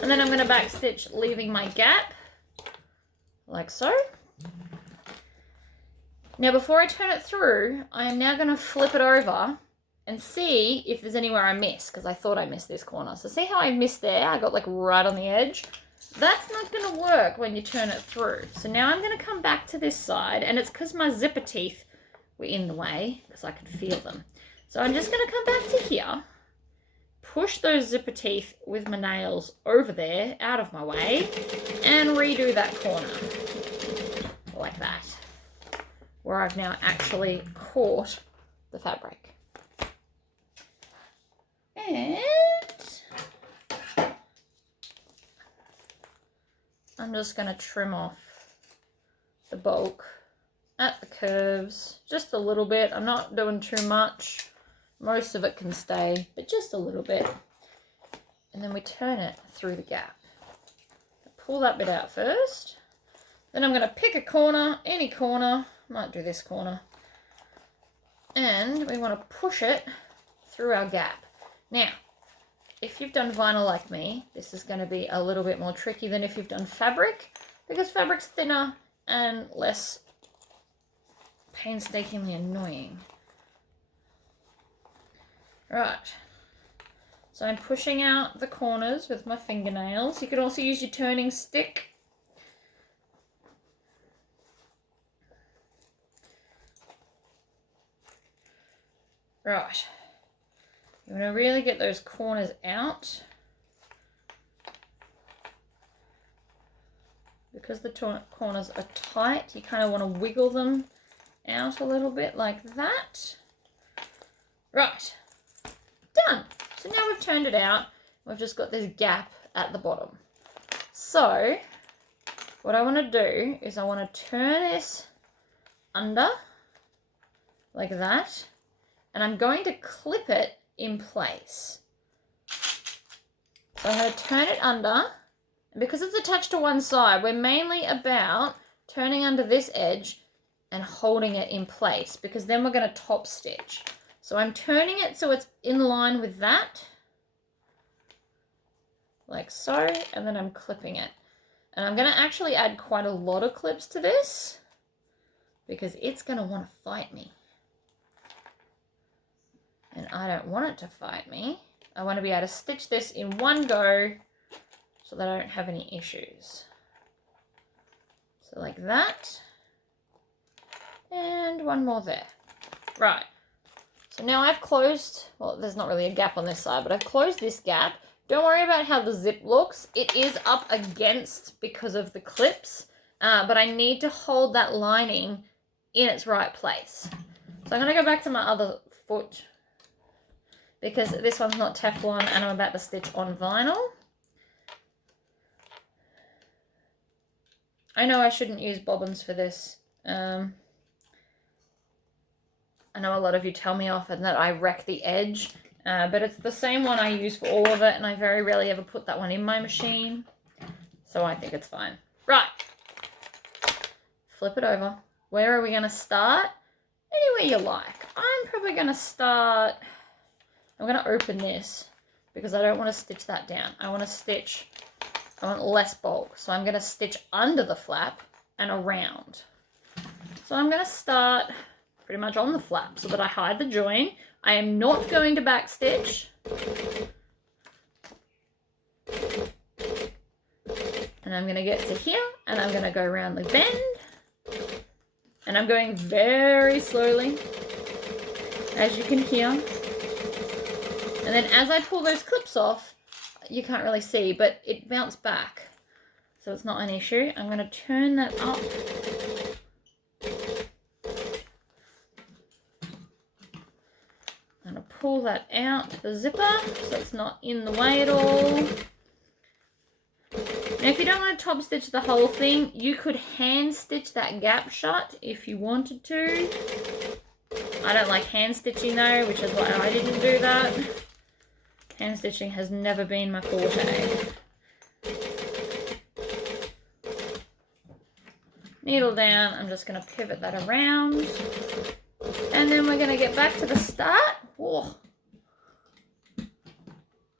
And then I'm going to backstitch, leaving my gap, like so. Now before I turn it through, I am now going to flip it over and see if there's anywhere I missed, because I thought I missed this corner. So see how I missed there? I got like right on the edge. That's not going to work when you turn it through. So now I'm going to come back to this side, and it's because my zipper teeth were in the way, because I could feel them. So I'm just going to come back to here, push those zipper teeth with my nails over there, out of my way, and redo that corner, like that, where I've now actually caught the fabric. And I'm just going to trim off the bulk at the curves, just a little bit. I'm not doing too much. Most of it can stay, but just a little bit. And then we turn it through the gap. Pull that bit out first. Then I'm going to pick a corner, any corner. Might do this corner. And we want to push it through our gap. Now, if you've done vinyl like me, this is going to be a little bit more tricky than if you've done fabric, because fabric's thinner and less painstakingly annoying. Right, so I'm pushing out the corners with my fingernails. You could also use your turning stick. Right, you want to really get those corners out, because the corners are tight. You kind of want to wiggle them out a little bit like that. Right, done. So now we've turned it out. We've just got this gap at the bottom. So what I want to do is I want to turn this under like that, and I'm going to clip it in place. So I'm going to turn it under, and because it's attached to one side, we're mainly about turning under this edge and holding it in place, because then we're going to top stitch. So I'm turning it so it's in line with that, like so, and then I'm clipping it. And I'm going to actually add quite a lot of clips to this, because it's going to want to fight me. And I don't want it to fight me. I want to be able to stitch this in one go so that I don't have any issues. So like that. And one more there. Right. So now I've closed, well, there's not really a gap on this side, but I've closed this gap. Don't worry about how the zip looks. It is up against because of the clips, but I need to hold that lining in its right place. So I'm going to go back to my other foot, because this one's not Teflon and I'm about to stitch on vinyl. I know I shouldn't use bobbins for this. I know a lot of you tell me often that I wreck the edge, but it's the same one I use for all of it, and I very rarely ever put that one in my machine, so I think it's fine. Right, flip it over. Where are we going to start? Anywhere you like. I'm probably going to start, I'm going to open this because I don't want to stitch that down. I want less bulk, so I'm going to stitch under the flap and around. So I'm going to start pretty much on the flap so that I hide the join. I am not going to back stitch. And I'm going to get to here, and I'm going to go around the bend. And I'm going very slowly, as you can hear. And then as I pull those clips off, you can't really see, but it bounced back. So it's not an issue. I'm going to turn that up. I'm going to pull that out the zipper so it's not in the way at all. Now if you don't want to top stitch the whole thing, you could hand stitch that gap shut if you wanted to. I don't like hand stitching though, which is why I didn't do that. Hand stitching has never been my forte. needle down, I'm just going to pivot that around. And then we're going to get back to the start. Whoa.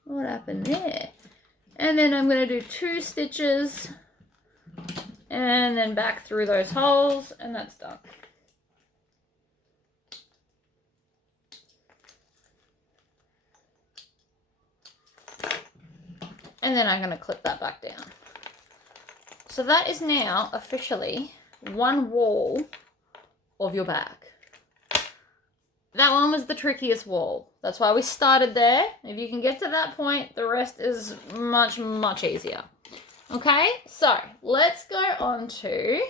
What happened there? And then I'm going to do 2 stitches and then back through those holes, and that's done. And then I'm going to clip that back down. So that is now officially one wall of your bag. That one was the trickiest wall. That's why we started there. If you can get to that point, the rest is much, much easier. Okay, so let's go on to,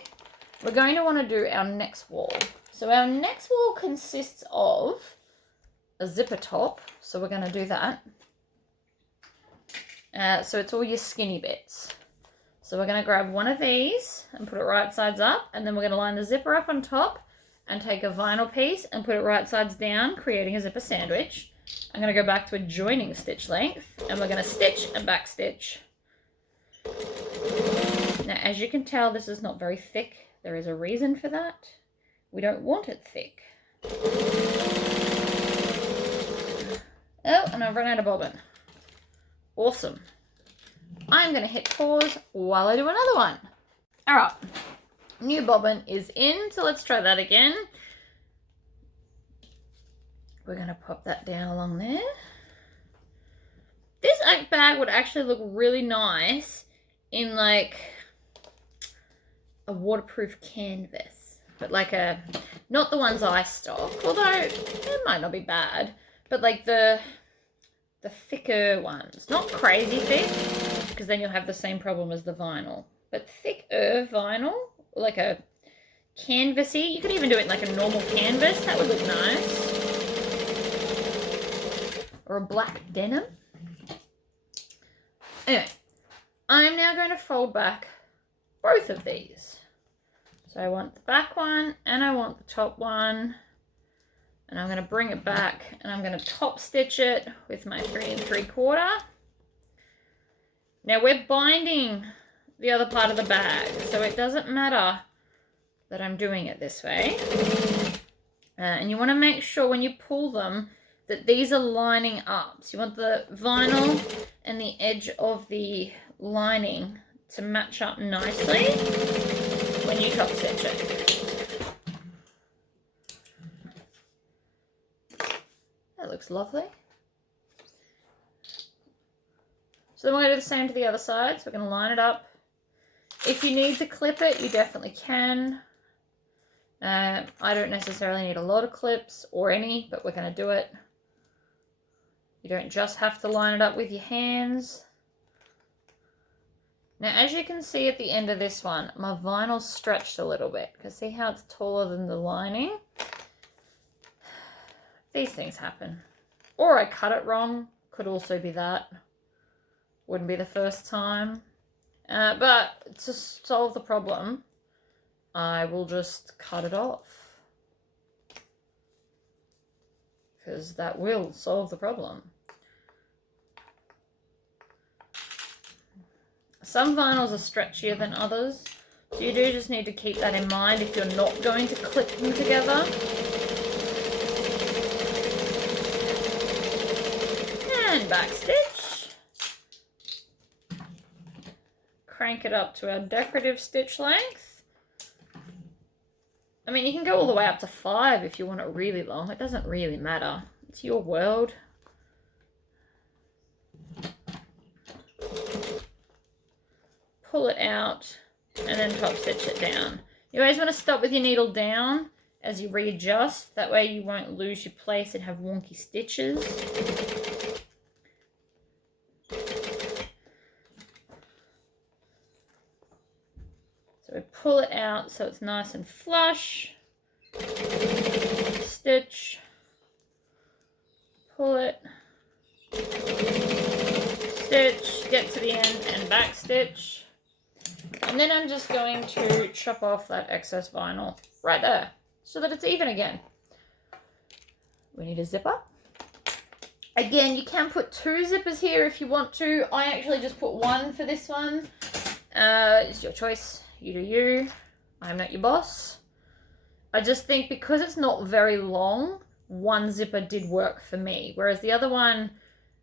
we're going to want to do our next wall. So our next wall consists of a zipper top. So we're going to do that. So it's all your skinny bits. So we're going to grab one of these and put it right sides up, and then we're going to line the zipper up on top and take a vinyl piece and put it right sides down, creating a zipper sandwich. I'm going to go back to a joining stitch length, and we're going to stitch and back stitch. Now, as you can tell, this is not very thick. There is a reason for that. We don't want it thick. Oh, and I've run out of bobbin. Awesome. I'm going to hit pause while I do another one. All right. New bobbin is in, so let's try that again. We're going to pop that down along there. This bag would actually look really nice in like a waterproof canvas, but like not the ones I stock, although it might not be bad, but like the thicker ones, not crazy thick, because then you'll have the same problem as the vinyl, but thicker vinyl, like a canvasy. You could even do it like a normal canvas. That would look nice. Or a black denim. Anyway, I'm now going to fold back both of these. So I want the back one and I want the top one. And I'm going to bring it back and I'm going to top stitch it with my 3 3/4. Now we're binding the other part of the bag, so it doesn't matter that I'm doing it this way. And you want to make sure when you pull them that these are lining up. So you want the vinyl and the edge of the lining to match up nicely when you top stitch it. That looks lovely. So then we're going to do the same to the other side. So we're going to line it up. If you need to clip it, you definitely can. I don't necessarily need a lot of clips or any, but we're going to do it. You don't just have to line it up with your hands. Now, as you can see at the end of this one, my vinyl's stretched a little bit, because see how it's taller than the lining? These things happen. Or I cut it wrong, could also be that. Wouldn't be the first time. But to solve the problem, I will just cut it off. Because that will solve the problem. Some vinyls are stretchier than others, so you do just need to keep that in mind if you're not going to clip them together. And back stitch. Crank it up to our decorative stitch length. I mean, you can go all the way up to 5 if you want it really long. It doesn't really matter. It's your world. Pull it out and then top stitch it down. You always want to stop with your needle down as you readjust. That way you won't lose your place and have wonky stitches. So we pull it out so it's nice and flush. Stitch. Pull it. Stitch. Get to the end and back stitch. And then I'm just going to chop off that excess vinyl right there so that it's even again. We need a zipper. Again, you can put 2 zippers here if you want to. I actually just put 1 for this one. It's your choice. You do you. I'm not your boss. I just think because it's not very long, one zipper did work for me, whereas the other one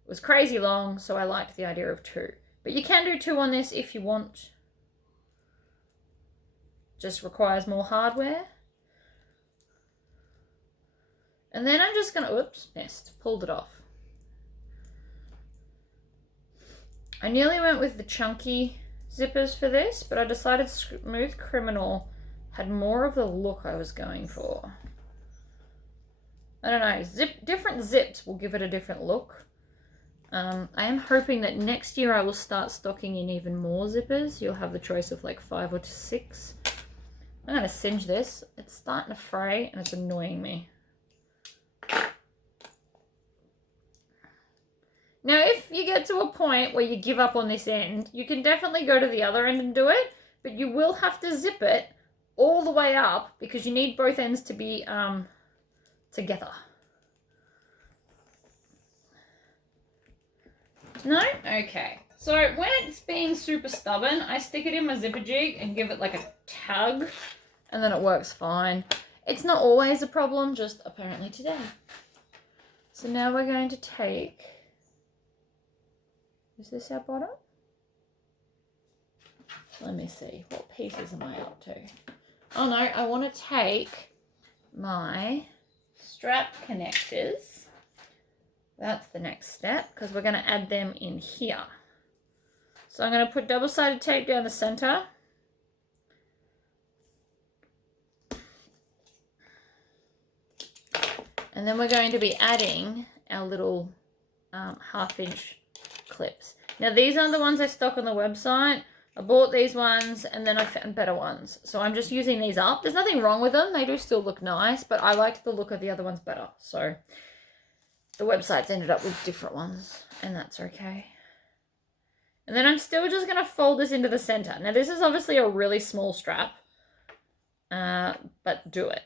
was crazy long, so I liked the idea of 2. But you can do 2 on this if you want. Just requires more hardware. And then I'm just gonna, oops, missed, pulled it off. I nearly went with the chunky zippers for this, but I decided Smooth Criminal had more of the look I was going for. I don't know, different zips will give it a different look. I am hoping that next year I will start stocking in even more zippers. You'll have the choice of like 5 or 6. I'm gonna singe this. It's starting to fray and it's annoying me. Now, if you get to a point where you give up on this end, you can definitely go to the other end and do it, but you will have to zip it all the way up because you need both ends to be together. No? Okay. So when it's being super stubborn, I stick it in my zipper jig and give it like a tug, and then it works fine. It's not always a problem, just apparently today. So now we're going to take... Is this our bottom? Let me see. What pieces am I up to? Oh no, I want to take my strap connectors. That's the next step because we're going to add them in here. So I'm going to put double-sided tape down the center. And then we're going to be adding our little 1/2-inch clips. Now these aren't the ones I stock on the website. I bought these ones and then I found better ones. So I'm just using these up. There's nothing wrong with them. They do still look nice, but I liked the look of the other ones better. So the websites ended up with different ones and that's okay. And then I'm still just going to fold this into the center. Now this is obviously a really small strap, but do it.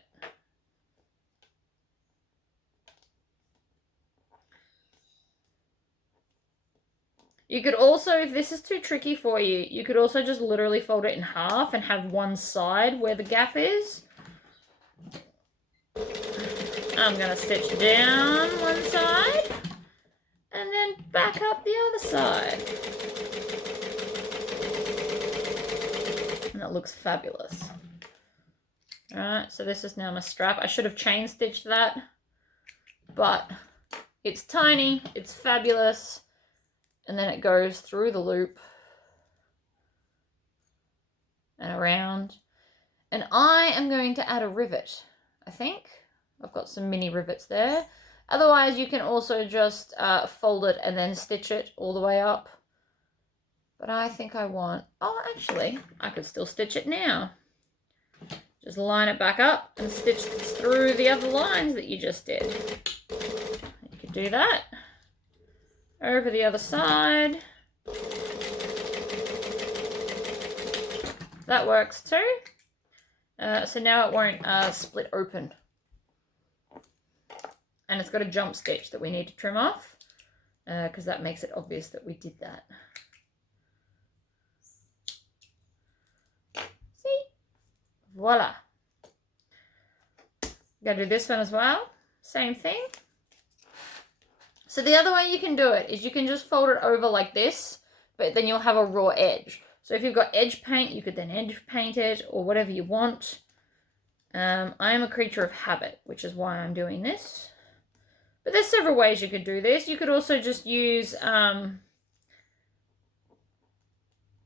You could also, if this is too tricky for you, you could also just literally fold it in half and have one side where the gap is. I'm going to stitch down one side and then back up the other side. And it looks fabulous. Alright, so this is now my strap. I should have chain stitched that, but it's tiny, it's fabulous. And then it goes through the loop and around. And I am going to add a rivet, I think. I've got some mini rivets there. Otherwise, you can also just fold it and then stitch it all the way up. But I think I want... Oh, actually, I could still stitch it now. Just line it back up and stitch through the other lines that you just did. You could do that. Over the other side. That works too. So now it won't split open. And it's got a jump stitch that we need to trim off because that makes it obvious that we did that. See? Voila. Gotta do this one as well. Same thing. So the other way you can do it is you can just fold it over like this, but then you'll have a raw edge. So if you've got edge paint, you could then edge paint it or whatever you want. I am a creature of habit, which is why I'm doing this. But there's several ways you could do this. You could also just use,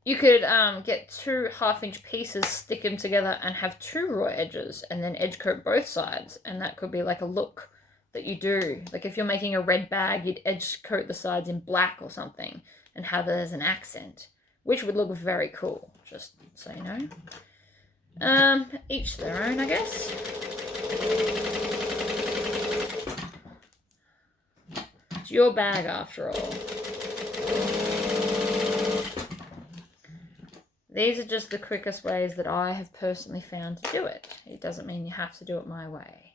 you could get 2 1/2-inch pieces, stick them together and have 2 raw edges and then edge coat both sides. And that could be like a look that you do. Like if you're making a red bag, you'd edge coat the sides in black or something and have it as an accent, which would look very cool, just so you know. Each their own, I guess. It's your bag after all. These are just the quickest ways that I have personally found to do it. It doesn't mean you have to do it my way.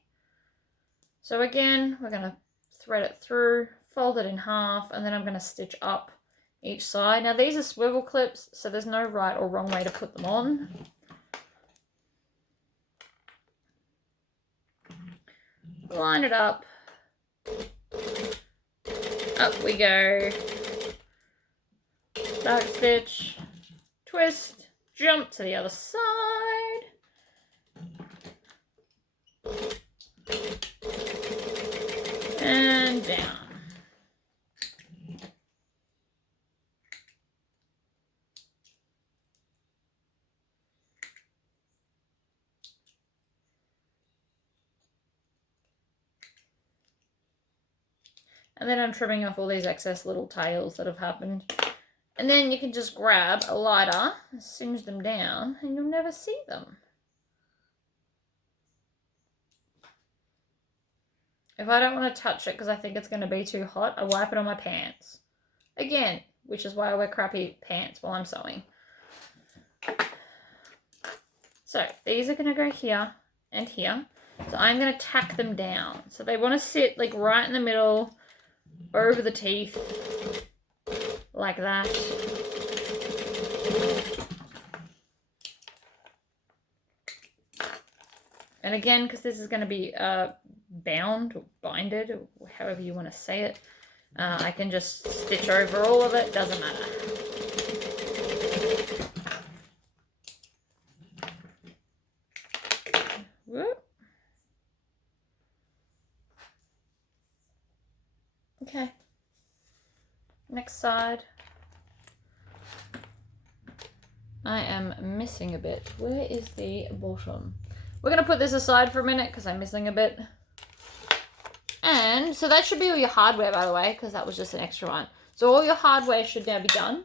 So again, we're going to thread it through, fold it in half, and then I'm going to stitch up each side. Now these are swivel clips, so there's no right or wrong way to put them on. line it up. Up we go. Back stitch, twist, jump to the other side. And down. And then I'm trimming off all these excess little tails that have happened. And then you can just grab a lighter, singe them down, and you'll never see them. If I don't want to touch it because I think it's going to be too hot, I wipe it on my pants. Again, which is why I wear crappy pants while I'm sewing. So these are going to go here and here. So I'm going to tack them down. So they want to sit like right in the middle, over the teeth, like that. And again, because this is going to be bound or binded, or however you want to say it, I can just stitch over all of it, doesn't matter. Whoop. Okay. Next side. I am missing a bit. Where is the bottom? We're going to put this aside for a minute because I'm missing a bit. And so that should be all your hardware, by the way, because that was just an extra one. So all your hardware should now be done.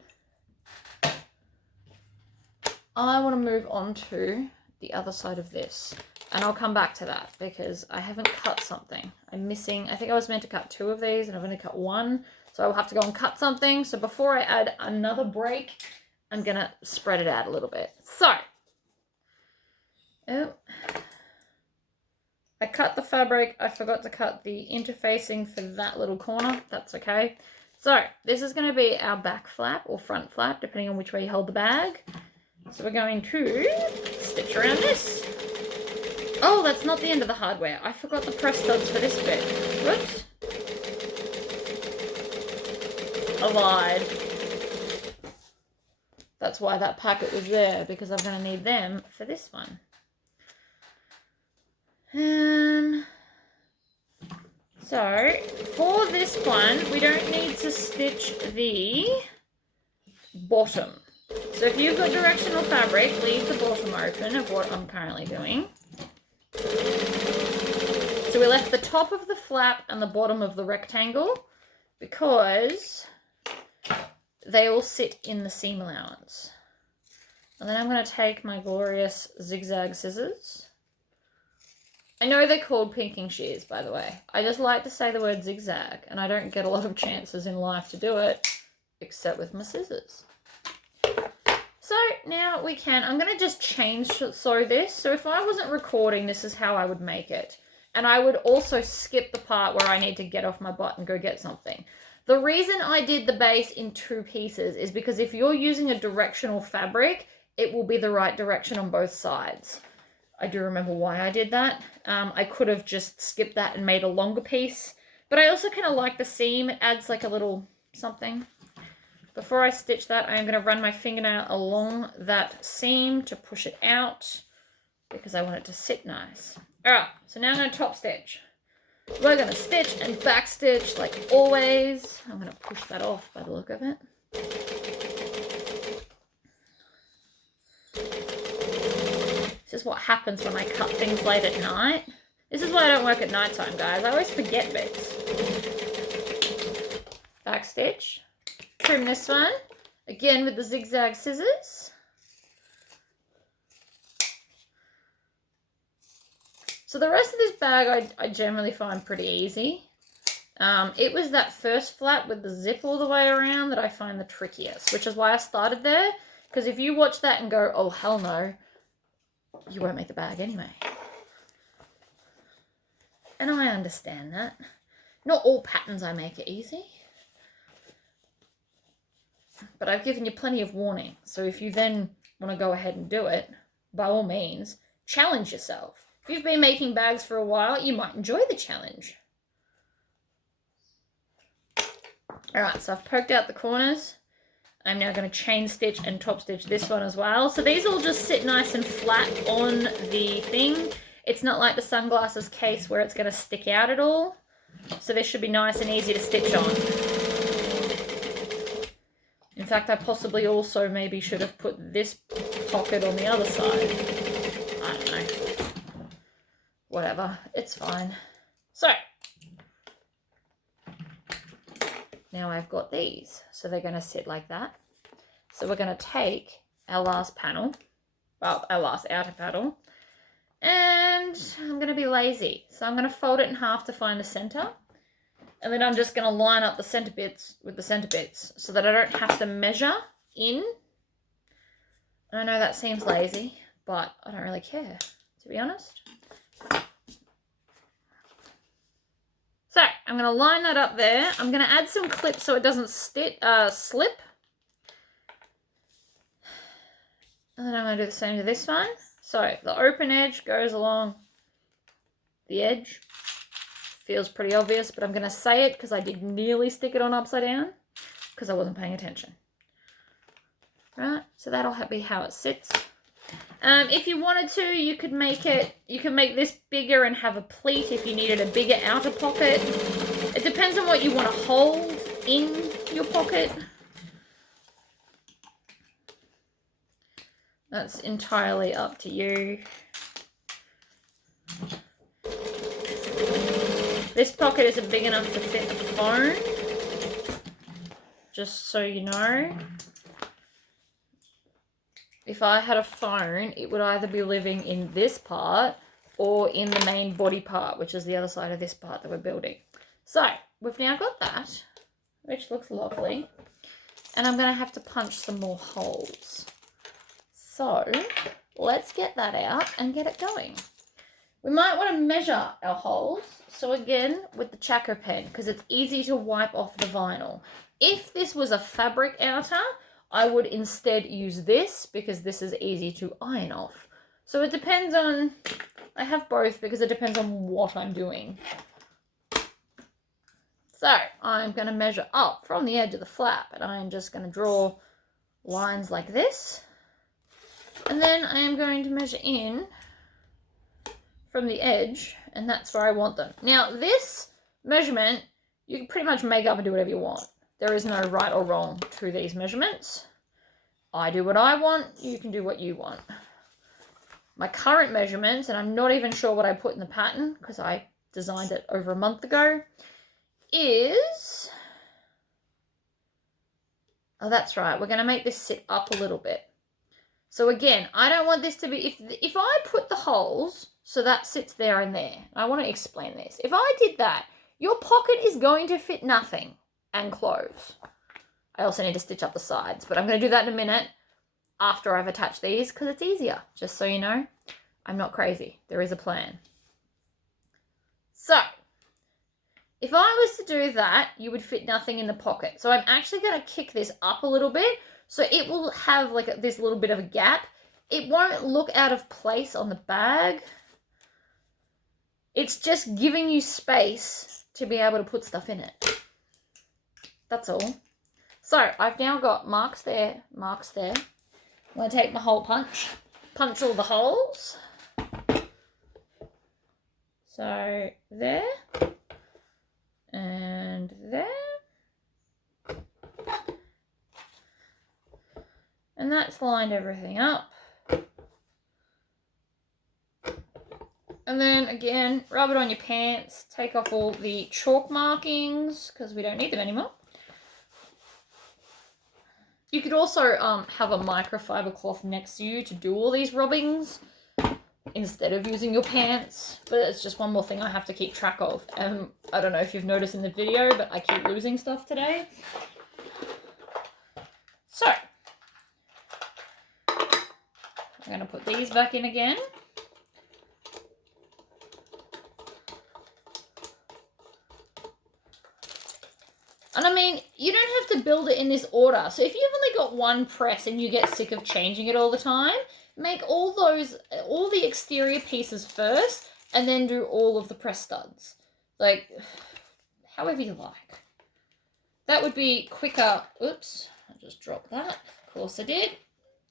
I want to move on to the other side of this. And I'll come back to that because I haven't cut something. I'm missing, I think I was meant to cut 2 of these and I've only cut 1. So I'll have to go and cut something. So before I add another break, I'm going to spread it out a little bit. So, I cut the fabric. I forgot to cut the interfacing for that little corner. That's okay. So this is going to be our back flap or front flap, depending on which way you hold the bag. So we're going to stitch around this. Oh, that's not the end of the hardware. I forgot the press studs for this bit. Whoops. I lied. That's why that packet was there, because I'm going to need them for this one. So for this one, we don't need to stitch the bottom. So if you've got directional fabric, leave the bottom open of what I'm currently doing. So we left the top of the flap and the bottom of the rectangle because they all sit in the seam allowance. And then I'm going to take my glorious zigzag scissors. I know they're called pinking shears, by the way. I just like to say the word zigzag, and I don't get a lot of chances in life to do it, except with my scissors. So now we can, I'm going to just change sew this. So if I wasn't recording, this is how I would make it. And I would also skip the part where I need to get off my butt and go get something. The reason I did the base in 2 pieces is because if you're using a directional fabric, it will be the right direction on both sides. I do remember why I did that. I could have just skipped that and made a longer piece. But I also kind of like the seam. It adds like a little something. Before I stitch that, I'm going to run my fingernail along that seam to push it out because I want it to sit nice. Alright, so now I'm going to top stitch. We're going to stitch and back stitch like always. I'm going to push that off by the look of it. This is what happens when I cut things late at night. This is why I don't work at night time, guys. I always forget bits. Back stitch. Trim this one. Again with the zigzag scissors. So the rest of this bag I generally find pretty easy. It was that first flap with the zip all the way around that I find the trickiest, which is why I started there. Because if you watch that and go, oh hell no, you won't make the bag anyway. And I understand that. Not all patterns I make are easy. But I've given you plenty of warning. So if you then want to go ahead and do it, by all means, challenge yourself. If you've been making bags for a while, you might enjoy the challenge. Alright, so I've poked out the corners. I'm now going to chain stitch and top stitch this one as well. So these all just sit nice and flat on the thing. It's not like the sunglasses case where it's going to stick out at all. So this should be nice and easy to stitch on. In fact, I possibly also maybe should have put this pocket on the other side. I don't know. Whatever, it's fine. So, now I've got these. So they're going to sit like that. So we're going to take our last panel, well, our last outer panel, and I'm going to be lazy. So I'm going to fold it in half to find the center. And then I'm just going to line up the center bits with the center bits so that I don't have to measure in. And I know that seems lazy, but I don't really care, to be honest. So I'm going to line that up there. I'm going to add some clips so it doesn't slip. And then I'm going to do the same to this one. So the open edge goes along the edge. Feels pretty obvious, but I'm going to say it because I did nearly stick it on upside down because I wasn't paying attention. Right, so that'll be how it sits. If you wanted to, you could make this bigger and have a pleat if you needed a bigger outer pocket. It depends on what you want to hold in your pocket. That's entirely up to you. This pocket isn't big enough to fit the phone, just so you know. If I had a phone, it would either be living in this part or in the main body part, which is the other side of this part that we're building. So, we've now got that, which looks lovely. And I'm going to have to punch some more holes. So, let's get that out and get it going. We might want to measure our holes. So again, with the Chaco pen, because it's easy to wipe off the vinyl. If this was a fabric outer, I would instead use this because this is easy to iron off. So it depends on, I have both because it depends on what I'm doing. So I'm going to measure up from the edge of the flap and I'm just going to draw lines like this. And then I am going to measure in from the edge, and that's where I want them. Now, this measurement, you can pretty much make up and do whatever you want. There is no right or wrong to these measurements. I do what I want, you can do what you want. My current measurements, and I'm not even sure what I put in the pattern because I designed it over a month ago, is... Oh, that's right. We're going to make this sit up a little bit. So again, I don't want this to be... If I put the holes... So that sits there and there. I want to explain this. If I did that, your pocket is going to fit nothing and close. I also need to stitch up the sides, but I'm going to do that in a minute after I've attached these because it's easier. Just so you know, I'm not crazy. There is a plan. So, if I was to do that, you would fit nothing in the pocket. So I'm actually going to kick this up a little bit so it will have like this little bit of a gap. It won't look out of place on the bag. It's just giving you space to be able to put stuff in it. That's all. So I've now got marks there, marks there. I'm going to take my hole punch all the holes. So there and there. And that's lined everything up. And then again, rub it on your pants, take off all the chalk markings because we don't need them anymore. You could also have a microfiber cloth next to you to do all these rubbings instead of using your pants, but it's just one more thing I have to keep track of. I don't know if you've noticed in the video, but I keep losing stuff today. So, I'm going to put these back in again. And I mean, you don't have to build it in this order. So if you've only got one press and you get sick of changing it all the time, make all the exterior pieces first and then do all of the press studs. Like, however you like. That would be quicker. Oops, I just dropped that. Of course I did.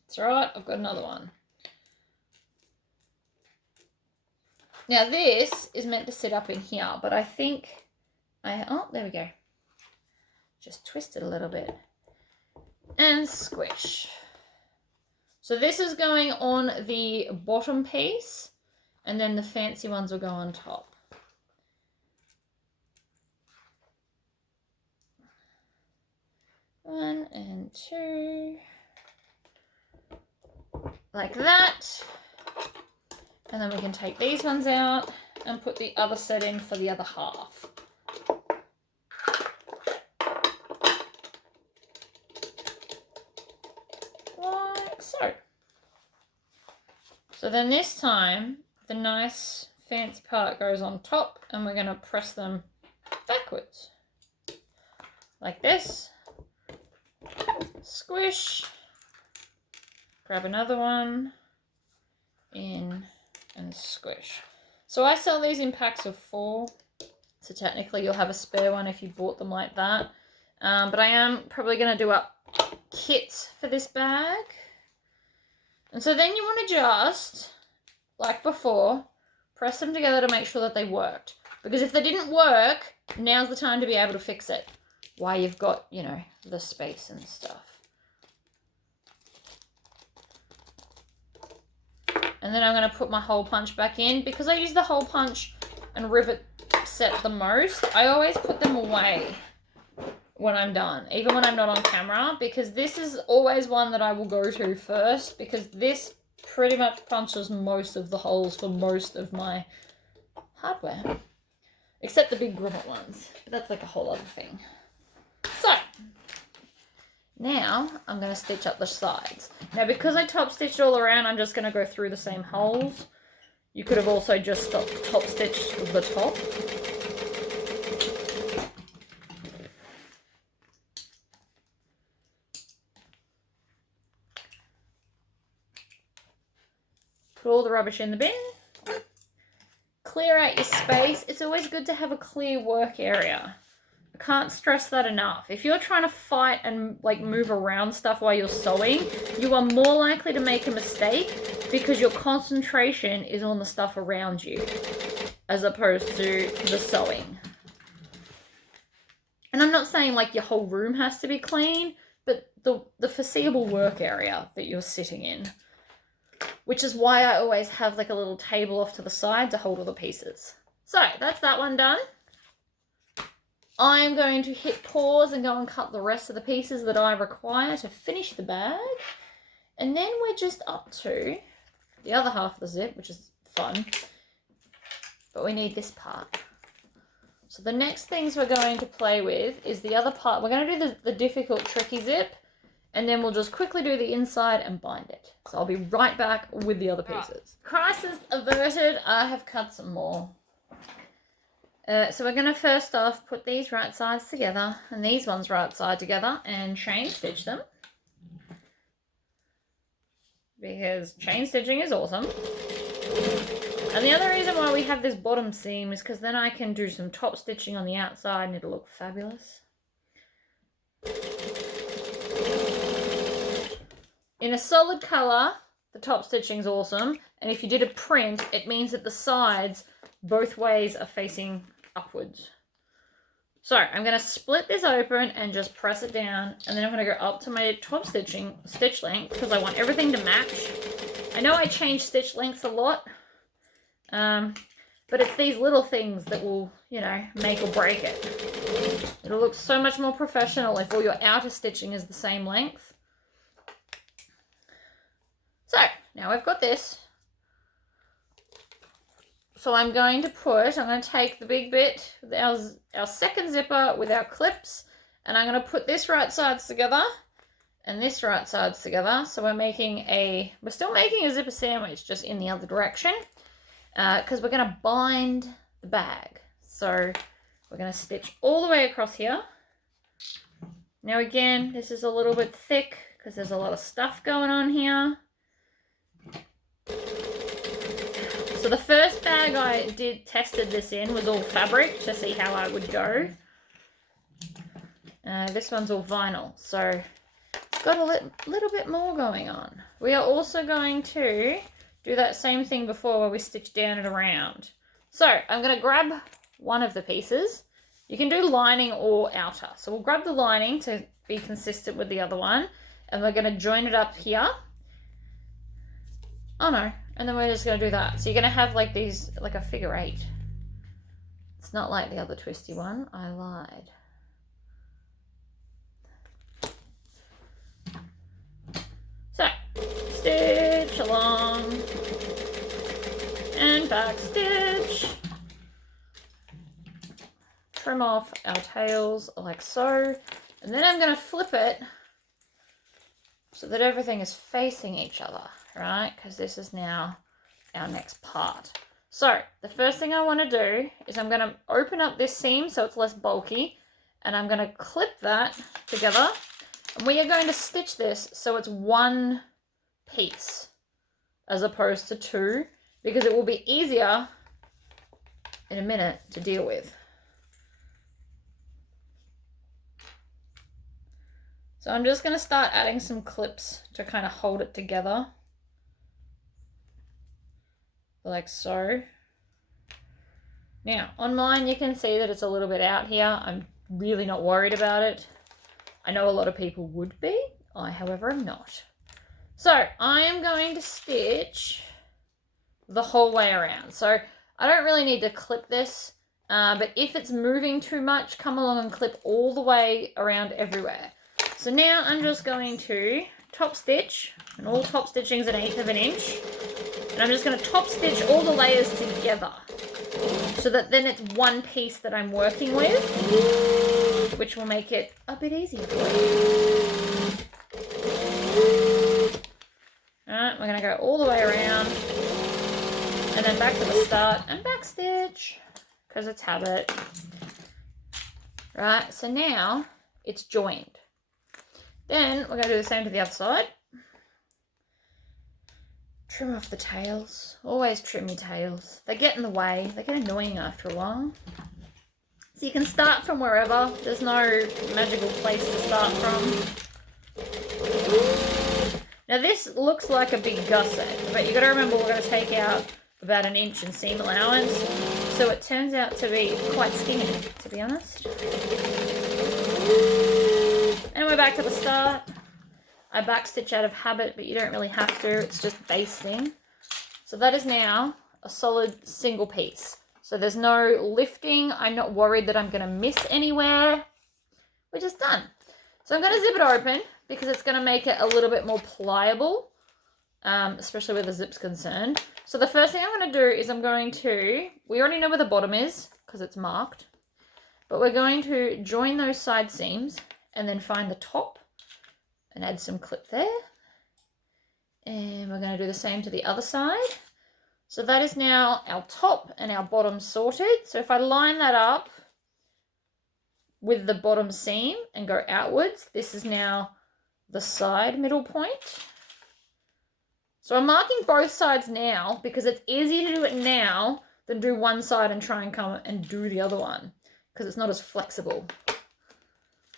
It's all right, I've got another one. Now this is meant to sit up in here, but I think oh, there we go. Just twist it a little bit and squish. So this is going on the bottom piece, and then the fancy ones will go on top. One and two. Like that. And then we can take these ones out and put the other set in for the other half. Like so. So then this time, the nice fancy part goes on top, and we're going to press them backwards. Like this. Squish. Grab another one. In. And squish. So I sell these in packs of 4. So technically you'll have a spare one if you bought them like that. But I am probably going to do up kits for this bag. And so then you want to just, like before, press them together to make sure that they worked. Because if they didn't work, now's the time to be able to fix it. While you've got, you know, the space and stuff. And then I'm going to put my hole punch back in. Because I use the hole punch and rivet set the most, I always put them away when I'm done. Even when I'm not on camera. Because this is always one that I will go to first. Because this pretty much punches most of the holes for most of my hardware. Except the big grommet ones. But that's like a whole other thing. So, now I'm going to stitch up the sides. Now because I top stitched all around, I'm just going to go through the same holes. You could have also just top stitched the top. Put all the rubbish in the bin. Clear out your space. It's always good to have a clear work area. I can't stress that enough. If you're trying to fight and like move around stuff while you're sewing, you are more likely to make a mistake because your concentration is on the stuff around you as opposed to the sewing. And I'm not saying like your whole room has to be clean, but the foreseeable work area that you're sitting in. Which is why I always have like a little table off to the side to hold all the pieces. So that's that one done. I'm going to hit pause and go and cut the rest of the pieces that I require to finish the bag. And then we're just up to the other half of the zip, which is fun. But we need this part. So the next things we're going to play with is the other part. We're going to do the difficult, tricky zip. And then we'll just quickly do the inside and bind it. So I'll be right back with the other pieces. Crisis averted. I have cut some more. So we're going to first off put these right sides together and these ones right side together and chain stitch them. Because chain stitching is awesome. And the other reason why we have this bottom seam is because then I can do some top stitching on the outside and it'll look fabulous. In a solid colour, the top stitching is awesome. And if you did a print, it means that the sides both ways are facing upwards. So I'm going to split this open and just press it down, and then I'm going to go up to my top stitch length because I want everything to match. I know I change stitch lengths a lot, but it's these little things that will, you know, make or break it. It'll look so much more professional if all your outer stitching is the same length. So now I've got this. So I'm going to take the big bit, our second zipper with our clips, and I'm going to put this right sides together and this right sides together. So we're still making a zipper sandwich, just in the other direction, because we're going to bind the bag. So we're going to stitch all the way across here. Now again, this is a little bit thick because there's a lot of stuff going on here. So the first bag I tested this in was all fabric to see how I would go. This one's all vinyl, so it's got a little bit more going on. We are also going to do that same thing before where we stitch down and around. So I'm going to grab one of the pieces. You can do lining or outer. So we'll grab the lining to be consistent with the other one, and we're going to join it up here. Oh no, and then we're just going to do that. So you're going to have like these, like a figure 8. It's not like the other twisty one. I lied. So, stitch along and back stitch. Trim off our tails like so. And then I'm going to flip it so that everything is facing each other, right? Because this is now our next part. So the first thing I want to do is I'm going to open up this seam so it's less bulky, and I'm going to clip that together, and we are going to stitch this so it's one piece as opposed to 2, because it will be easier in a minute to deal with. So I'm just going to start adding some clips to kind of hold it together, like so. Now, on mine you can see that it's a little bit out here. I'm really not worried about it. I know a lot of people would be. I, however, am not. So I am going to stitch the whole way around. So I don't really need to clip this, but if it's moving too much, come along and clip all the way around everywhere. So now I'm just going to top stitch, and all top stitching is 1/8 of an inch. And I'm just going to top stitch all the layers together so that then it's one piece that I'm working with, which will make it a bit easier for you. Alright, we're going to go all the way around and then back to the start and back stitch because it's habit. Right, so now it's joined. Then we're going to do the same to the other side. Trim off the tails. Always trim your tails. They get in the way. They get annoying after a while. So you can start from wherever. There's no magical place to start from. Now this looks like a big gusset, but you've got to remember we're going to take out about 1 inch in seam allowance. So it turns out to be quite skinny, to be honest. And we're back to the start. I backstitch out of habit, but you don't really have to. It's just basting. So that is now a solid single piece. So there's no lifting. I'm not worried that I'm going to miss anywhere. We're just done. So I'm going to zip it open because it's going to make it a little bit more pliable, especially where the zip's concerned. So the first thing I'm going to do is we already know where the bottom is because it's marked, but we're going to join those side seams and then find the top and add some clip there. And we're going to do the same to the other side. So that is now our top and our bottom sorted. So if I line that up with the bottom seam and go outwards, this is now the side middle point. So I'm marking both sides now because it's easier to do it now than do one side and try and come and do the other one because it's not as flexible.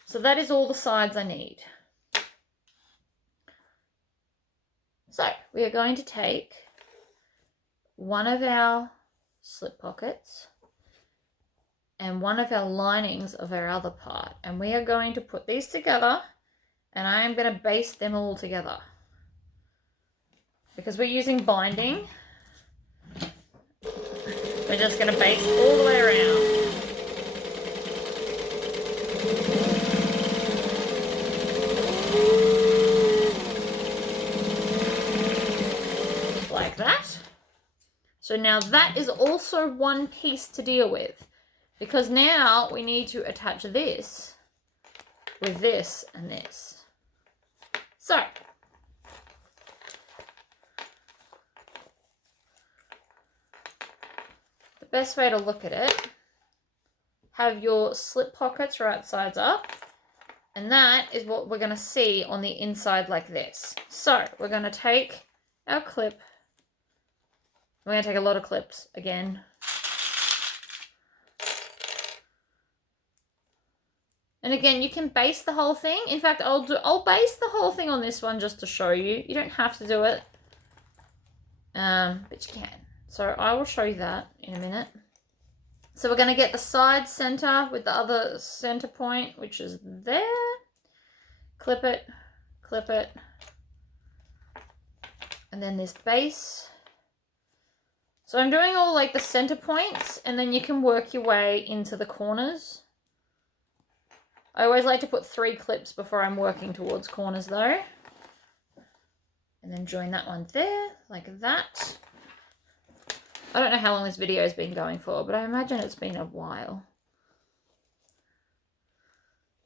So that is all the sides I need. So we are going to take one of our slip pockets and one of our linings of our other part, and we are going to put these together, and I am going to baste them all together. Because we're using binding, we're just going to baste all the way around. Like that. So now that is also one piece to deal with, because now we need to attach this with this and this. So the best way to look at it, have your slip pockets right sides up, And that is what we're going to see on the inside like this. So we're going to take our clip. We're going to take a lot of clips again. And again, you can base the whole thing. In fact, I'll base the whole thing on this one just to show you. You don't have to do it, but you can. So I will show you that in a minute. So we're going to get the side center with the other center point, which is there. Clip it, and then this base. So I'm doing all like the center points, and then you can work your way into the corners. I always like to put 3 clips before I'm working towards corners though. And then join that one there, like that. I don't know how long this video has been going for, but I imagine it's been a while.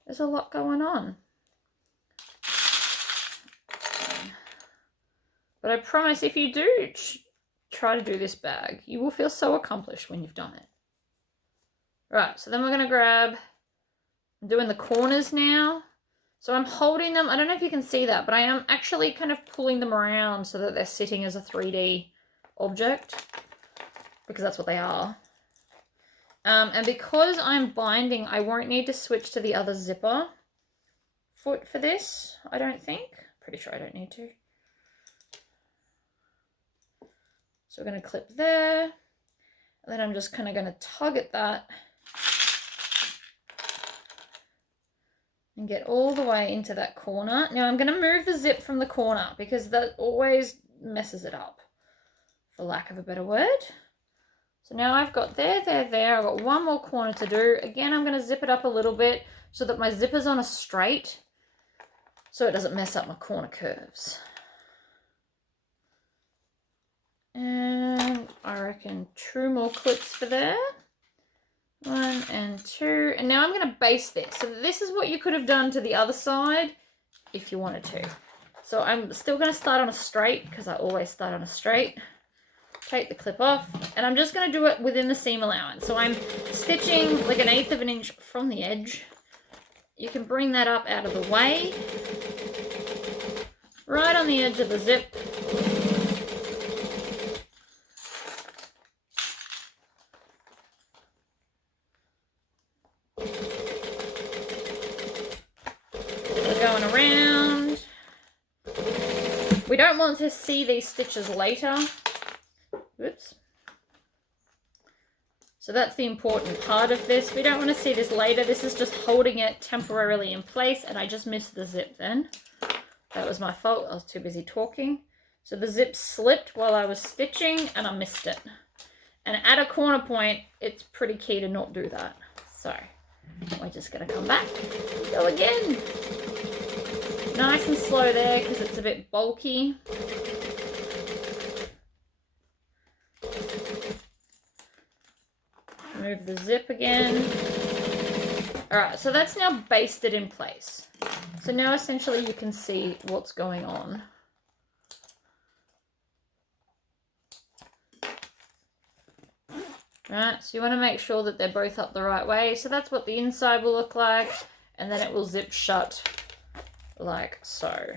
There's a lot going on. But I promise if you do try to do this bag, you will feel so accomplished when you've done it. Right, so then we're going to grab, I'm doing the corners now. So I'm holding them, I don't know if you can see that, but I am actually kind of pulling them around so that they're sitting as a 3D object, because that's what they are. And because I'm binding, I won't need to switch to the other zipper foot for this, I don't think. Pretty sure I don't need to. So we're going to clip there, and then I'm just kind of going to tug at that and get all the way into that corner. Now I'm going to move the zip from the corner because that always messes it up, for lack of a better word. So now I've got there. I've got one more corner to do. Again, I'm going to zip it up a little bit so that my zipper's on a straight so it doesn't mess up my corner curves. And I reckon 2 more clips for there. 1 and 2. And now I'm going to base this. So this is what you could have done to the other side if you wanted to. So I'm still going to start on a straight because I always start on a straight. Take the clip off. And I'm just going to do it within the seam allowance. So I'm stitching like 1/8 of an inch from the edge. You can bring that up out of the way. Right on the edge of the zip. Going around. We don't want to see these stitches later. Oops. So that's the important part of this. We don't want to see this later. This is just holding it temporarily in place, and I just missed the zip then. That was my fault. I was too busy talking. So the zip slipped while I was stitching, and I missed it. And at a corner point, it's pretty key to not do that. So we're just going to come back. Go again. Nice and slow there because it's a bit bulky. Move the zip again. Alright, so that's now basted in place. So now essentially you can see what's going on. Right, so you want to make sure that they're both up the right way. So that's what the inside will look like. And then it will zip shut like so.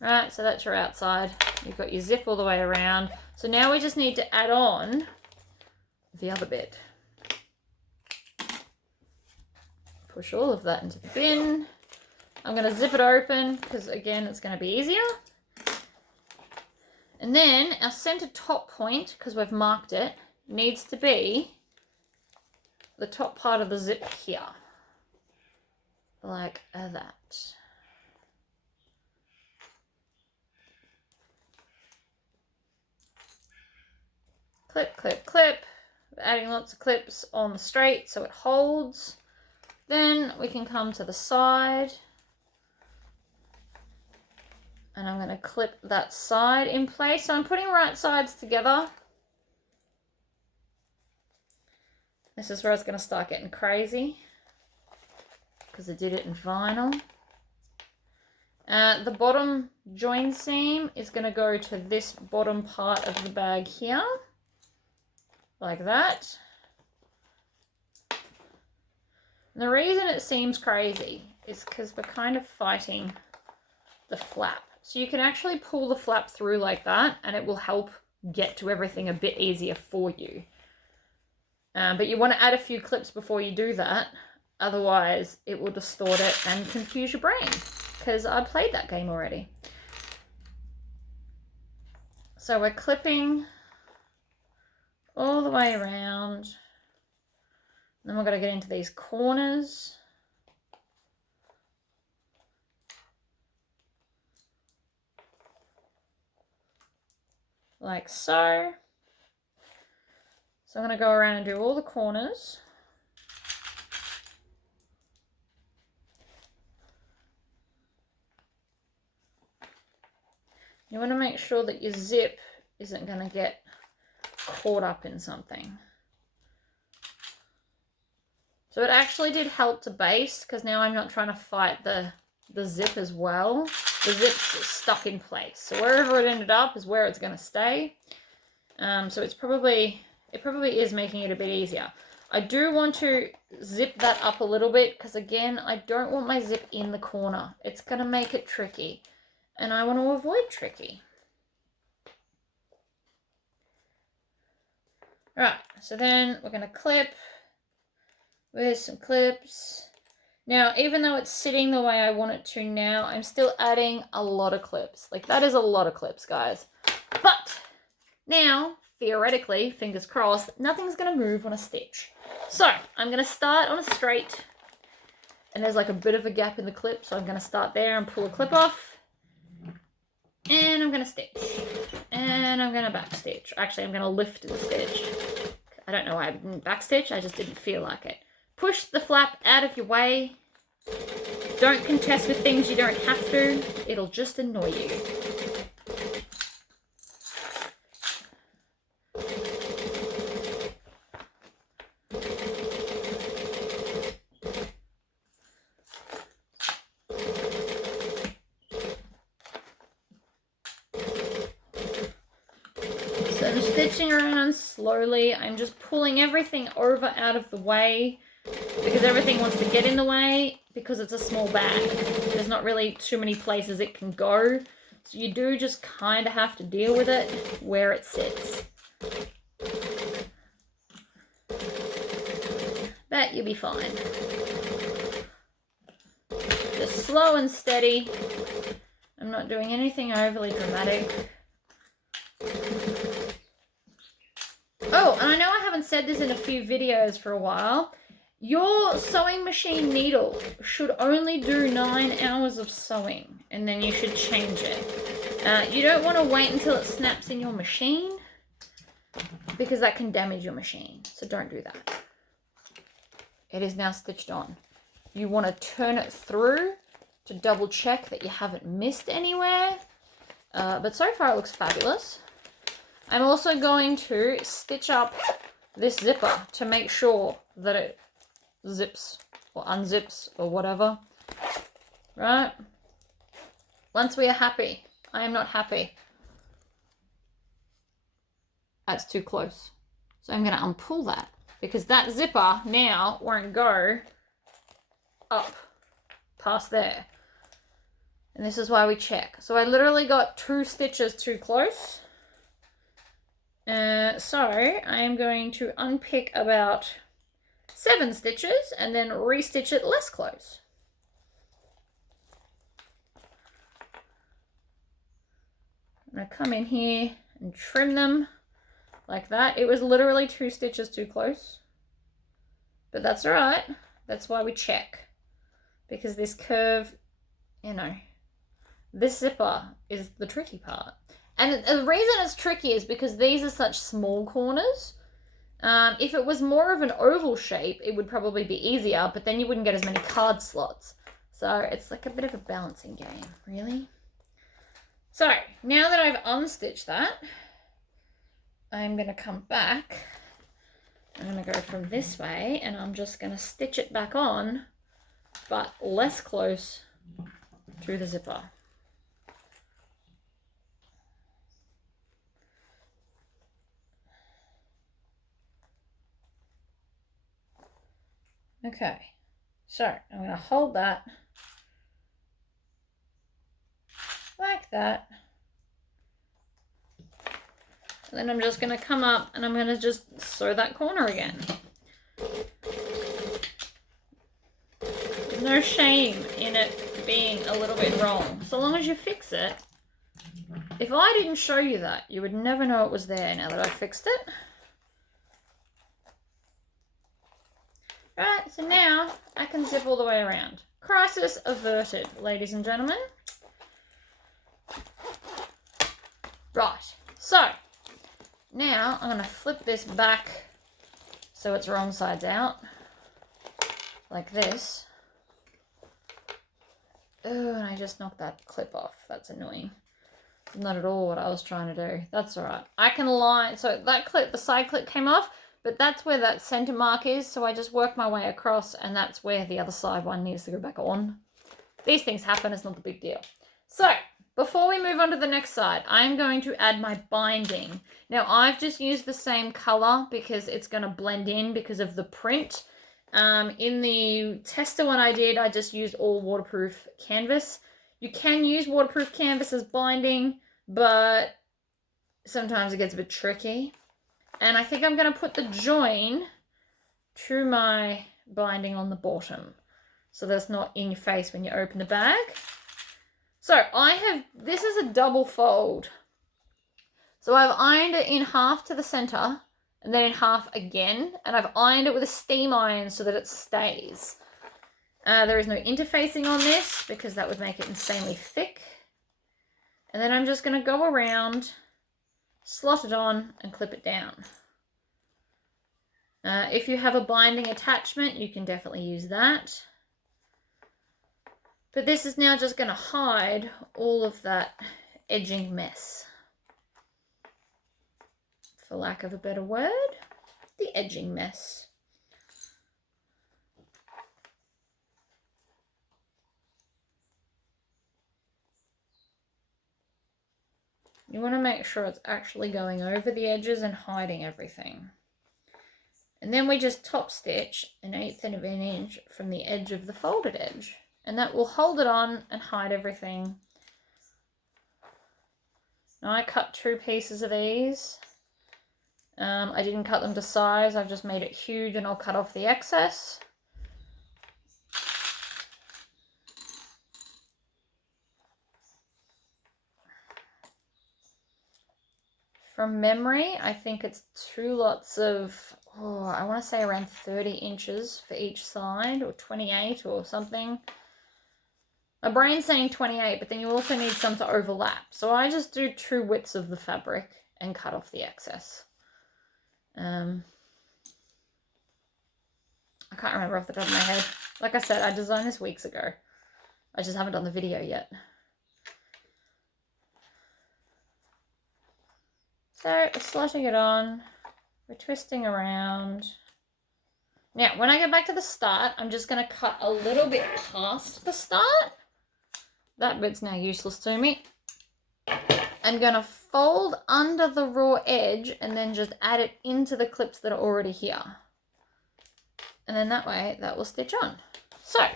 Right, so that's your outside. You've got your zip all the way around. So now we just need to add on the other bit. Push all of that into the bin. I'm going to zip it open because again it's going to be easier. And then our center top point, because we've marked it, needs to be the top part of the zip here. Like that. Clip, clip, clip. We're adding lots of clips on the straight so it holds. Then we can come to the side. And I'm going to clip that side in place. So I'm putting right sides together. This is where it's going to start getting crazy, because I did it in vinyl. The bottom join seam is going to go to this bottom part of the bag here, like that. And the reason it seems crazy is because we're kind of fighting the flap. So you can actually pull the flap through like that and it will help get to everything a bit easier for you. But you want to add a few clips before you do that. Otherwise, it will distort it and confuse your brain, because I played that game already. So we're clipping all the way around. Then we're going to get into these corners. Like so. So I'm going to go around and do all the corners. You want to make sure that your zip isn't going to get caught up in something. So it actually did help to baste, because now I'm not trying to fight the zip as well. The zip's stuck in place. So wherever it ended up is where it's going to stay. So it probably is making it a bit easier. I do want to zip that up a little bit, because again, I don't want my zip in the corner. It's going to make it tricky. And I want to avoid tricky. Right, so then we're going to clip with some clips. Now, even though it's sitting the way I want it to now, I'm still adding a lot of clips. Like, that is a lot of clips, guys. But now, theoretically, fingers crossed, nothing's going to move on a stitch. So I'm going to start on a straight, and there's like a bit of a gap in the clip, so I'm going to start there and pull a clip off. And I'm going to stitch. And I'm going to back stitch. Actually, I'm going to lift the stitch. I don't know why I didn't back stitch. I just didn't feel like it. Push the flap out of your way. Don't contest with things you don't have to. It'll just annoy you. So I'm stitching around slowly. I'm just pulling everything over out of the way, because everything wants to get in the way, because it's a small bag. There's not really too many places it can go. So you do just kind of have to deal with it where it sits. But you'll be fine. Just slow and steady. I'm not doing anything overly dramatic. Oh, and I know I haven't said this in a few videos for a while. Your sewing machine needle should only do 9 hours of sewing, and then you should change it. You don't want to wait until it snaps in your machine, because that can damage your machine. So don't do that. It is now stitched on. You want to turn it through to double check that you haven't missed anywhere. But so far it looks fabulous. I'm also going to stitch up this zipper to make sure that it zips or unzips or whatever. Right? Once we are happy. I am not happy. That's too close. So I'm going to unpull that, because that zipper now won't go up past there. And this is why we check. So I literally got 2 stitches too close. So I am going to unpick about 7 stitches and then restitch it less close. I'm going to come in here and trim them like that. It was literally 2 stitches too close. But that's all right. That's why we check. Because this curve, you know, this zipper is the tricky part. And the reason it's tricky is because these are such small corners. If it was more of an oval shape, it would probably be easier, but then you wouldn't get as many card slots. So it's like a bit of a balancing game, really. So now that I've unstitched that, I'm going to come back. I'm going to go from this way, and I'm just going to stitch it back on, but less close to the zipper. Okay, So I'm going to hold that like that. And then I'm just going to come up and I'm going to just sew that corner again. There's no shame in it being a little bit wrong, so long as you fix it. If I didn't show you that, you would never know it was there now that I fixed it. Right, so now I can zip all the way around. Crisis averted, ladies and gentlemen. Right, so now I'm going to flip this back so it's wrong sides out, like this. Oh, and I just knocked that clip off. That's annoying. Not at all what I was trying to do. That's all right. I can line, so that clip, the side clip came off, but that's where that center mark is, so I just work my way across, and that's where the other side one needs to go back on. These things happen, it's not the big deal. So, before we move on to the next side, I'm going to add my binding. Now, I've just used the same color because it's going to blend in because of the print. In the tester one I did, I just used all waterproof canvas. You can use waterproof canvas as binding, but sometimes it gets a bit tricky. And I think I'm going to put the join to my binding on the bottom, so that's not in your face when you open the bag. So this is a double fold. So I've ironed it in half to the center and then in half again, and I've ironed it with a steam iron so that it stays. There is no interfacing on this because that would make it insanely thick. And then I'm just going to go around, slot it on, and clip it down. If you have a binding attachment, you can definitely use that. But this is now just going to hide all of that edging mess. For lack of a better word, the edging mess. You want to make sure it's actually going over the edges and hiding everything. And then we just top stitch 1/8 of an inch from the edge of the folded edge. And that will hold it on and hide everything. Now I cut 2 pieces of these. I didn't cut them to size, I've just made it huge, and I'll cut off the excess. From memory, I think it's 2 lots of, I want to say around 30 inches for each side, or 28 or something. My brain's saying 28, but then you also need some to overlap. So I just do 2 widths of the fabric and cut off the excess. I can't remember off the top of my head. Like I said, I designed this weeks ago. I just haven't done the video yet. So, slotting it on, we're twisting around. Now, when I get back to the start, I'm just going to cut a little bit past the start. That bit's now useless to me. I'm going to fold under the raw edge and then just add it into the clips that are already here. And then that way, that will stitch on. So,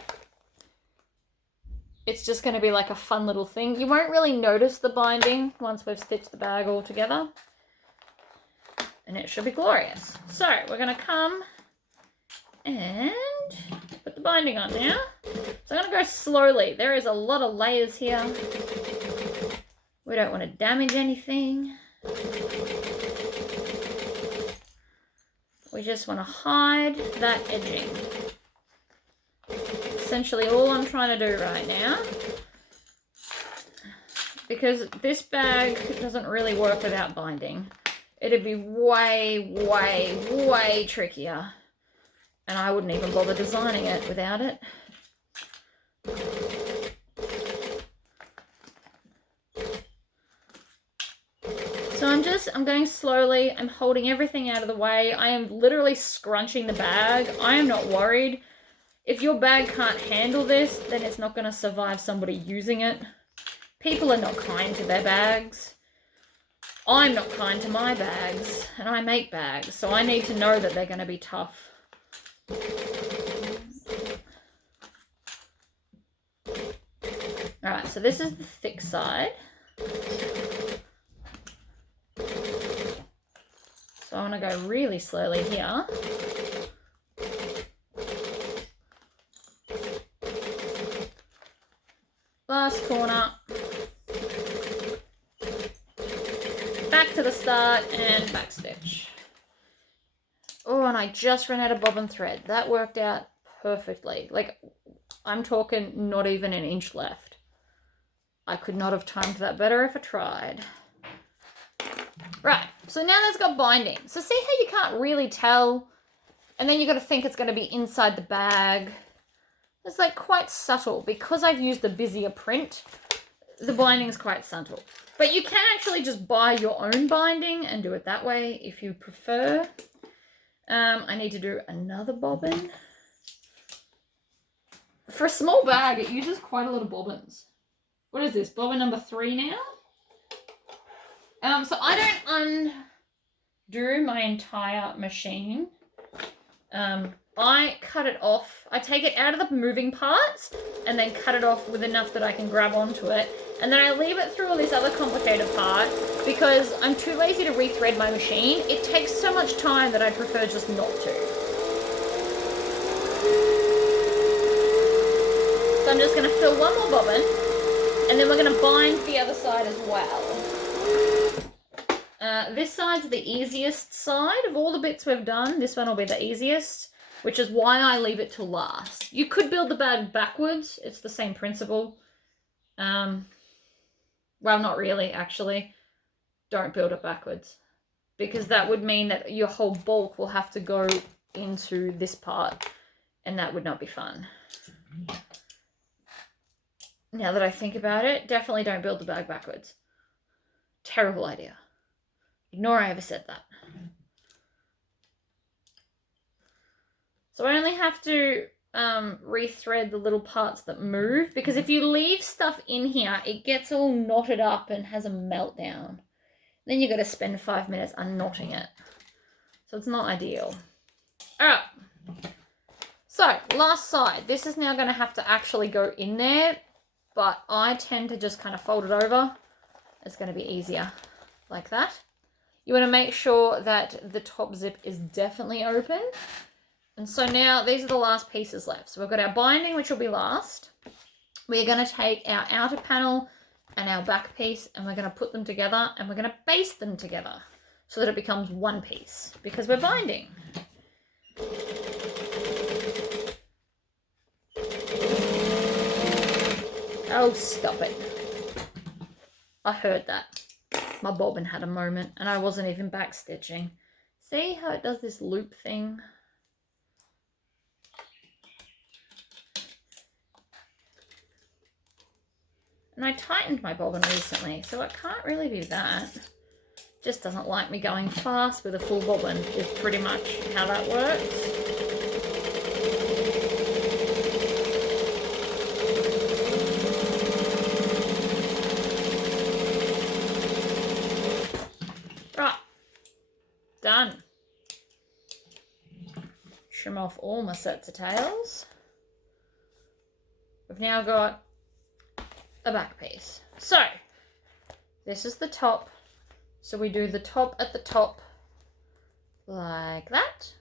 it's just going to be like a fun little thing. You won't really notice the binding once we've stitched the bag all together. And it should be glorious. So, we're going to come and put the binding on now. So I'm going to go slowly. There is a lot of layers here. We don't want to damage anything. We just want to hide that edging. Essentially all I'm trying to do right now. Because this bag doesn't really work without binding. It'd be way, way, way trickier. And I wouldn't even bother designing it without it. So I'm going slowly. I'm holding everything out of the way. I am literally scrunching the bag. I am not worried. If your bag can't handle this, then it's not going to survive somebody using it. People are not kind to their bags. I'm not kind to my bags, and I make bags, so I need to know that they're going to be tough. All right, so this is the thick side. So I want to go really slowly here. Last corner. Back to the start and back stitch. Oh, and I just ran out of bobbin thread. That worked out perfectly. Like, I'm talking not even an inch left. I could not have timed that better if I tried. Right, so now that's got binding. So see how you can't really tell, and then you got to think it's going to be inside the bag. It's like quite subtle. Because I've used the busier print, the binding is quite subtle. But you can actually just buy your own binding and do it that way if you prefer. I need to do another bobbin. For a small bag, it uses quite a lot of bobbins. What is this? Bobbin number 3 now? So I don't undo my entire machine. I cut it off. I take it out of the moving parts and then cut it off with enough that I can grab onto it. And then I leave it through all this other complicated part because I'm too lazy to rethread my machine. It takes so much time that I prefer just not to. So I'm just going to fill one more bobbin and then we're going to bind the other side as well. This side's the easiest side of all the bits we've done. This one will be the easiest, which is why I leave it till last. You could build the bag backwards. It's the same principle. Well, not really, actually. Don't build it backwards, because that would mean that your whole bulk will have to go into this part, and that would not be fun. Now that I think about it, definitely don't build the bag backwards. Terrible idea. Ignore I ever said that. So I only have to rethread the little parts that move, because if you leave stuff in here, it gets all knotted up and has a meltdown. Then you got to spend 5 minutes unknotting it. So it's not ideal. All right. So last side. This is now going to have to actually go in there, but I tend to just kind of fold it over. It's going to be easier like that. You want to make sure that the top zip is definitely open. And so now these are the last pieces left. So we've got our binding, which will be last. We're going to take our outer panel and our back piece, and we're going to put them together, and we're going to baste them together so that it becomes one piece, because we're binding. Oh, stop it. I heard that. My bobbin had a moment and I wasn't even back stitching. See how it does this loop thing? And I tightened my bobbin recently, so it can't really be that. Just doesn't like me going fast with a full bobbin is pretty much how that works. Done. Trim off all my sets of tails. We've now got a back piece. So this is the top. So we do the top at the top like that.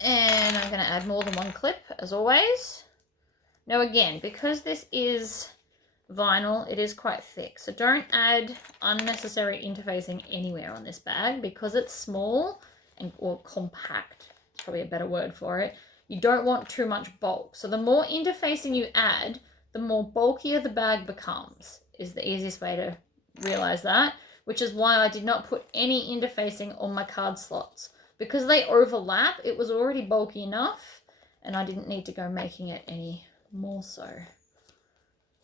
And I'm going to add more than one clip as always. Now again, because this is vinyl, it is quite thick, so don't add unnecessary interfacing anywhere on this bag, because it's small and or compact, it's probably a better word for it. You don't want too much bulk, so the more interfacing you add, the more bulkier the bag becomes, is the easiest way to realize that, which is why I did not put any interfacing on my card slots. Because they overlap, it was already bulky enough and I didn't need to go making it any more so.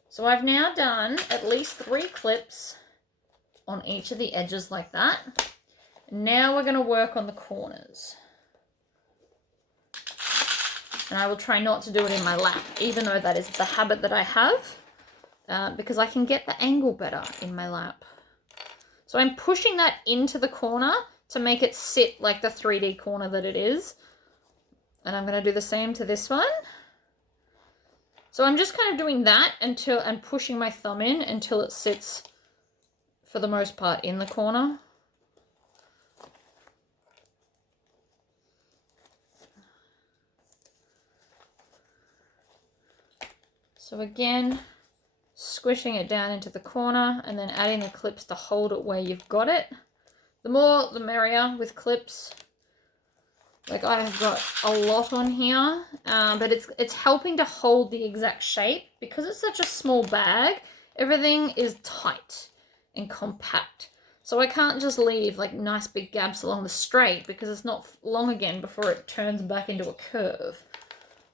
So I've now done at least 3 clips on each of the edges like that. Now we're going to work on the corners. And I will try not to do it in my lap, even though that is the habit that I have, because I can get the angle better in my lap. So I'm pushing that into the corner to make it sit like the 3D corner that it is. And I'm going to do the same to this one. So I'm just kind of doing that until, and pushing my thumb in until it sits for the most part in the corner. So again, squishing it down into the corner and then adding the clips to hold it where you've got it. The more the merrier with clips. Like I have got a lot on here, but it's helping to hold the exact shape. Because it's such a small bag, everything is tight and compact. So I can't just leave like nice big gaps along the straight because it's not long again before it turns back into a curve.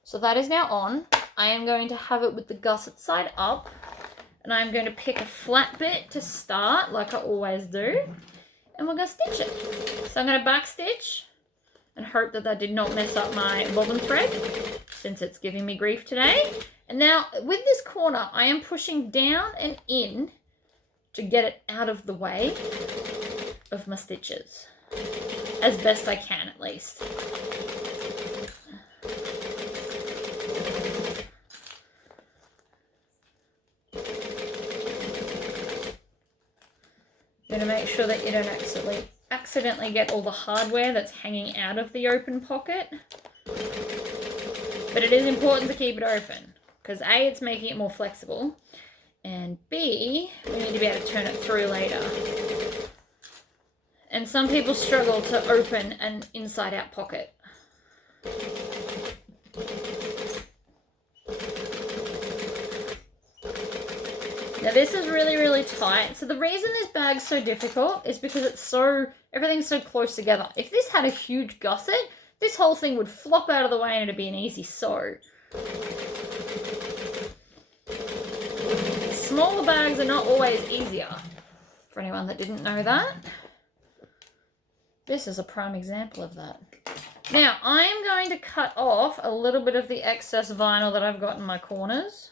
So that is now on. I am going to have it with the gusset side up, and I'm going to pick a flat bit to start like I always do, and we're going to stitch it. So I'm going to back stitch and hope that that did not mess up my bobbin thread since it's giving me grief today. And now with this corner, I am pushing down and in to get it out of the way of my stitches, as best I can at least. You're going to make sure that you don't accidentally get all the hardware that's hanging out of the open pocket. But it is important to keep it open because A, it's making it more flexible, and B, we need to be able to turn it through later. And some people struggle to open an inside-out pocket. Now this is really, really tight. So the reason this bag's so difficult is because everything's so close together. If this had a huge gusset, this whole thing would flop out of the way and it'd be an easy sew. Smaller bags are not always easier, for anyone that didn't know that. This is a prime example of that. Now, I am going to cut off a little bit of the excess vinyl that I've got in my corners.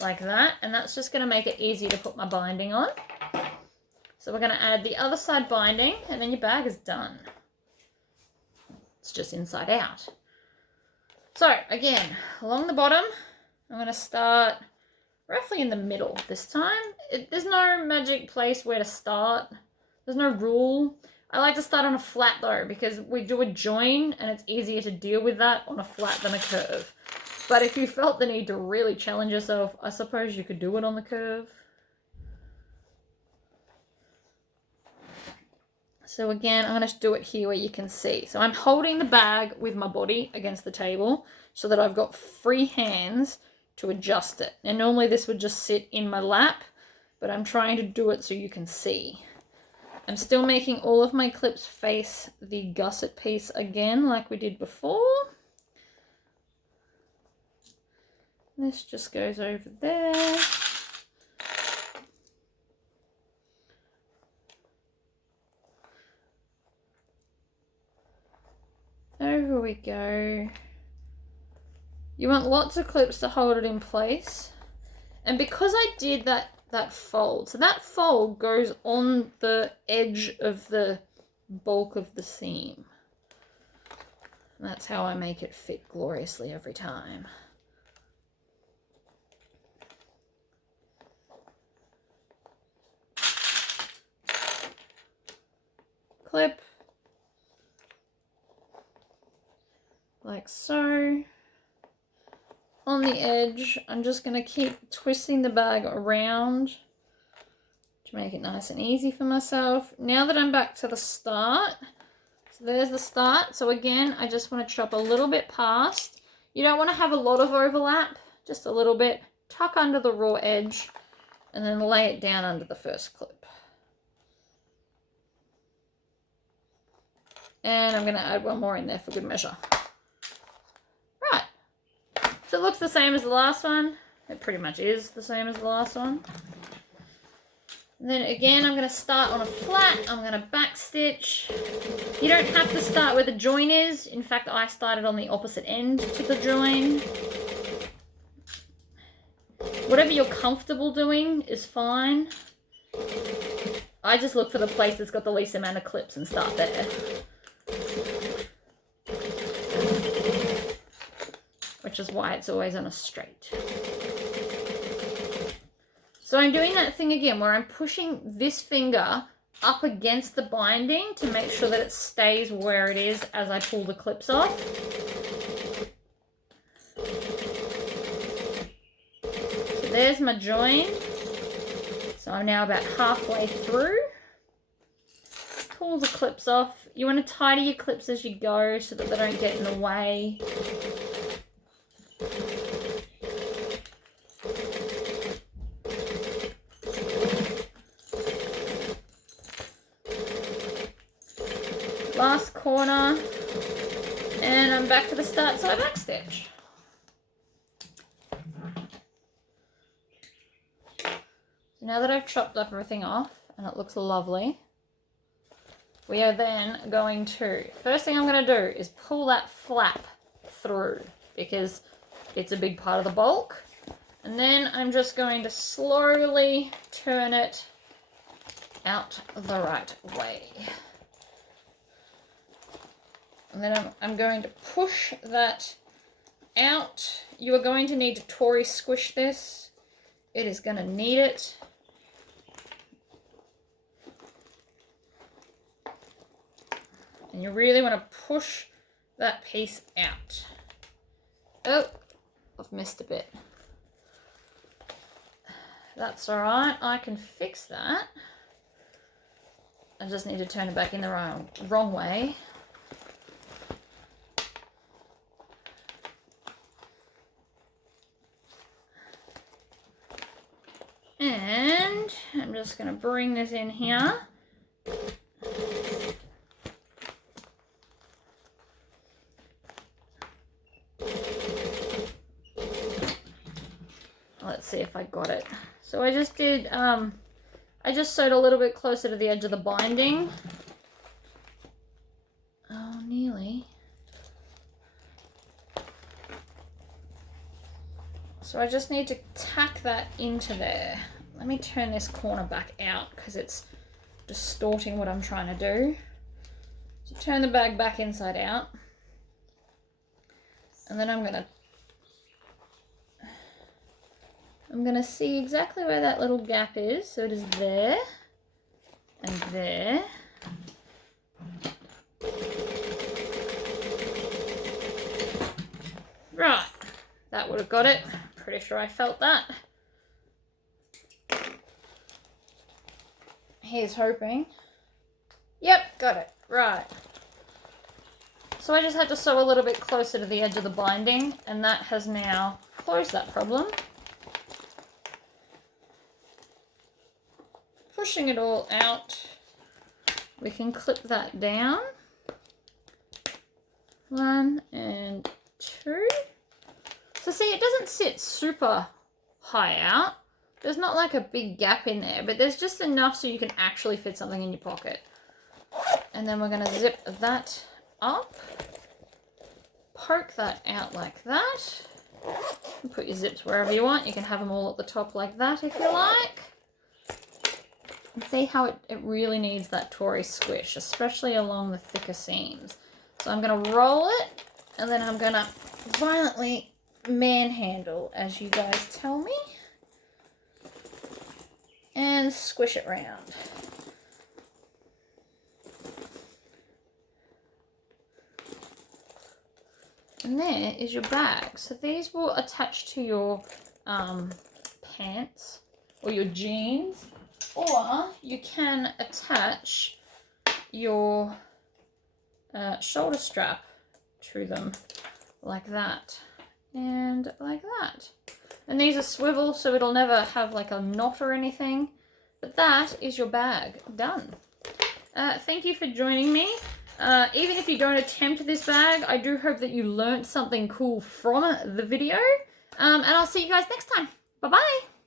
Like that, and that's just going to make it easy to put my binding on. So we're going to add the other side binding, and then your bag is done. It's just inside out. So again, along the bottom, I'm going to start roughly in the middle this time. There's no magic place where to start. There's no rule. I like to start on a flat though, because we do a join and it's easier to deal with that on a flat than a curve. But if you felt the need to really challenge yourself, I suppose you could do it on the curve. So again, I'm going to do it here where you can see. So I'm holding the bag with my body against the table so that I've got free hands to adjust it. And normally this would just sit in my lap, but I'm trying to do it so you can see. I'm still making all of my clips face the gusset piece again like we did before. This just goes over there. Over we go. You want lots of clips to hold it in place. And because I did that fold, so that fold goes on the edge of the bulk of the seam. And that's how I make it fit gloriously every time. Clip, like so. On the edge, I'm just going to keep twisting the bag around to make it nice and easy for myself. Now that I'm back to the start, so there's the start. So again, I just want to chop a little bit past. You don't want to have a lot of overlap, just a little bit. Tuck under the raw edge and then lay it down under the first clip. And I'm going to add one more in there for good measure. Right. So it looks the same as the last one. It pretty much is the same as the last one. And then again, I'm going to start on a flat. I'm going to back stitch. You don't have to start where the join is. In fact, I started on the opposite end to the join. Whatever you're comfortable doing is fine. I just look for the place that's got the least amount of clips and start there. which is why it's always on a straight. So I'm doing that thing again where I'm pushing this finger up against the binding to make sure that it stays where it is as I pull the clips off. So there's my join. So I'm now about halfway through. Pull the clips off. You want to tidy your clips as you go so that they don't get in the way. Last corner, and I'm back to the start side back stitch. So now that I've chopped up everything off and it looks lovely, we are then going to, first thing I'm going to do is pull that flap through because it's a big part of the bulk, and then I'm just going to slowly turn it out the right way. And then I'm going to push that out. You are going to need to Tory squish this. It is going to need it. And you really want to push that piece out. Oh, I've missed a bit. That's all right. I can fix that. I just need to turn it back in the wrong way. And I'm just going to bring this in here. Let's see if I got it. So I just did, I just sewed a little bit closer to the edge of the binding. Oh, nearly. So I just need to tack that into there. Let me turn this corner back out because it's distorting what I'm trying to do. So turn the bag back inside out. And then I'm gonna see exactly where that little gap is. So it is there and there. Right, that would have got it. Pretty sure I felt that. Here's hoping. Yep, got it. Right. So I just had to sew a little bit closer to the edge of the binding, and that has now closed that problem. Pushing it all out, we can clip that down. 1 and 2. So see, it doesn't sit super high out. There's not like a big gap in there, but there's just enough so you can actually fit something in your pocket. And then we're going to zip that up, poke that out like that, and put your zips wherever you want. You can have them all at the top like that if you like. And see how it really needs that Tory squish, especially along the thicker seams. So I'm going to roll it, and then I'm going to violently manhandle, as you guys tell me, and squish it round. And there is your bag. So these will attach to your pants or your jeans, or you can attach your shoulder strap to them like that and like that. And these are swivel, so it'll never have like a knot or anything. But that is your bag done. Thank you for joining me. Even if you don't attempt this bag, I do hope that you learned something cool from the video. And I'll see you guys next time. Bye-bye.